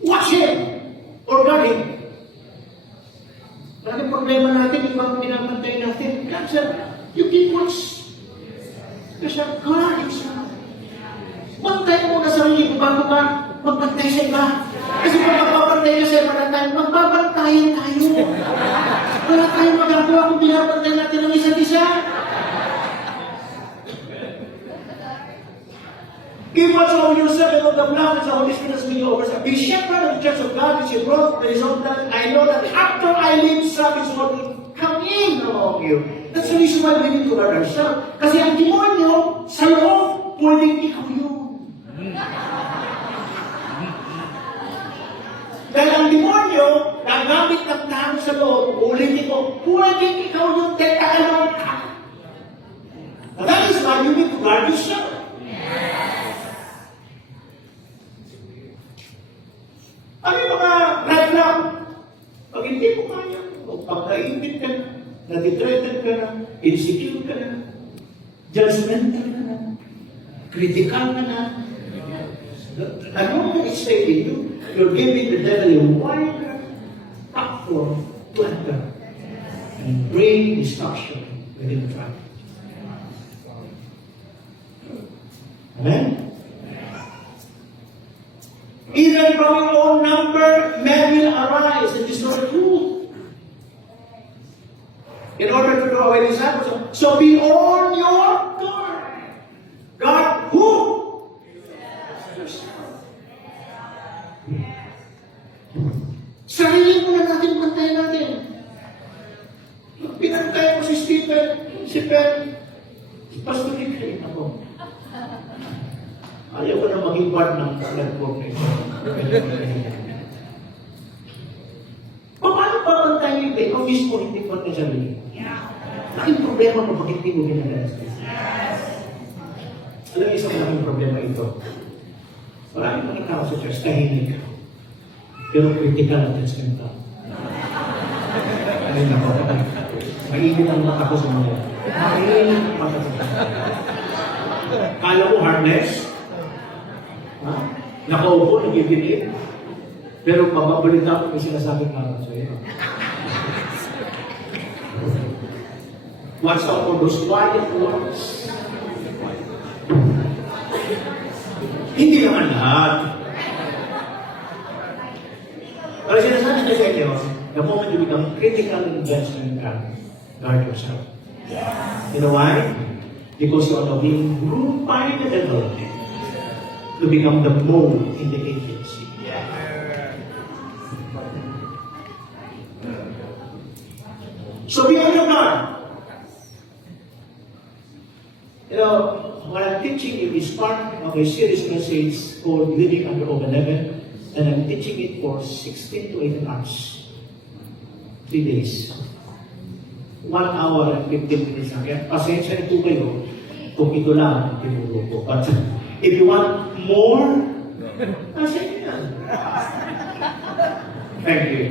watch Him or guard Him. Maraming problema natin, ibang pinapantay natin. God said, you keep watch. Kasi guard yourself. Bantay mo na sarili mo bago ka magbantay sa iba. Kasi kung magbabantay ka sa iba na tayo, magbabantayan tayo. Wala tayong magagawa kung binabantay natin ang isa't isa. Give watch over yourself and of the blood and the Holy Spirit will over. Be shepherd of the church of God which He brought by His own blood. I know that after I leave, some His word will come in among you. That's the reason why we need to guard ourselves. Kasi ang demonyo sa loob, pwedeng ikaw yun. Dahil ang demonyo, nagamit ng tao sa loob, ulitin ko, pwedeng ikaw yung teka-along ka. And that is why you need to guard yourself. Ano yung mga red flag? Pag hindi mo kaya, pagkainit ka na, natitreten ka na, insecure ka na, judgmental ka na, critical ka na, the moment it's taking you, you're giving the devil a wider platform to enter and bring destruction within the tribe. Amen? Even from your own number, men will arise and destroy the truth. In order to do away with this, so be on your guard. Guard who? Sarili muna natin, bantayan natin. Pinantay mo si Stephen, si Ben, si Pastor Nick, ako. Ayaw ko na maging part ng platform na ito. Paano papantayan yung iba? Ikaw mismo, hindi part ng sarili. Laking problema mo, bakit hindi mo ginagalas? Alam mo, isang malaking problema ito. Maraming mga tao sa church, tahimik. Pero critical at the same time. Ayun ako. Mainit ang mata ko sa mga. Mainit ang mata ko. Kala mo harness? Ha? Nakaupo, nagiginig. Pero pababalita ko may sinasabing nga sa iyo. Watch out for those quiet ones. Hindi naman lahat. Pero sinasabi niya sa inyo, the moment you become critical in investment, guard yourself. You know why? Because you are being groomed by the devil to become the mole in the agency. So be on your guard. You know, what I'm teaching you is part of a series message called Living Under Open Heaven, and I'm teaching it for 16 to 18 hours. 3 days. 1 hour and 15 minutes lang. Kaya pasensya nito kayo kung ito lang ang tinuro ko. But if you want more, pasensya yan. Thank you.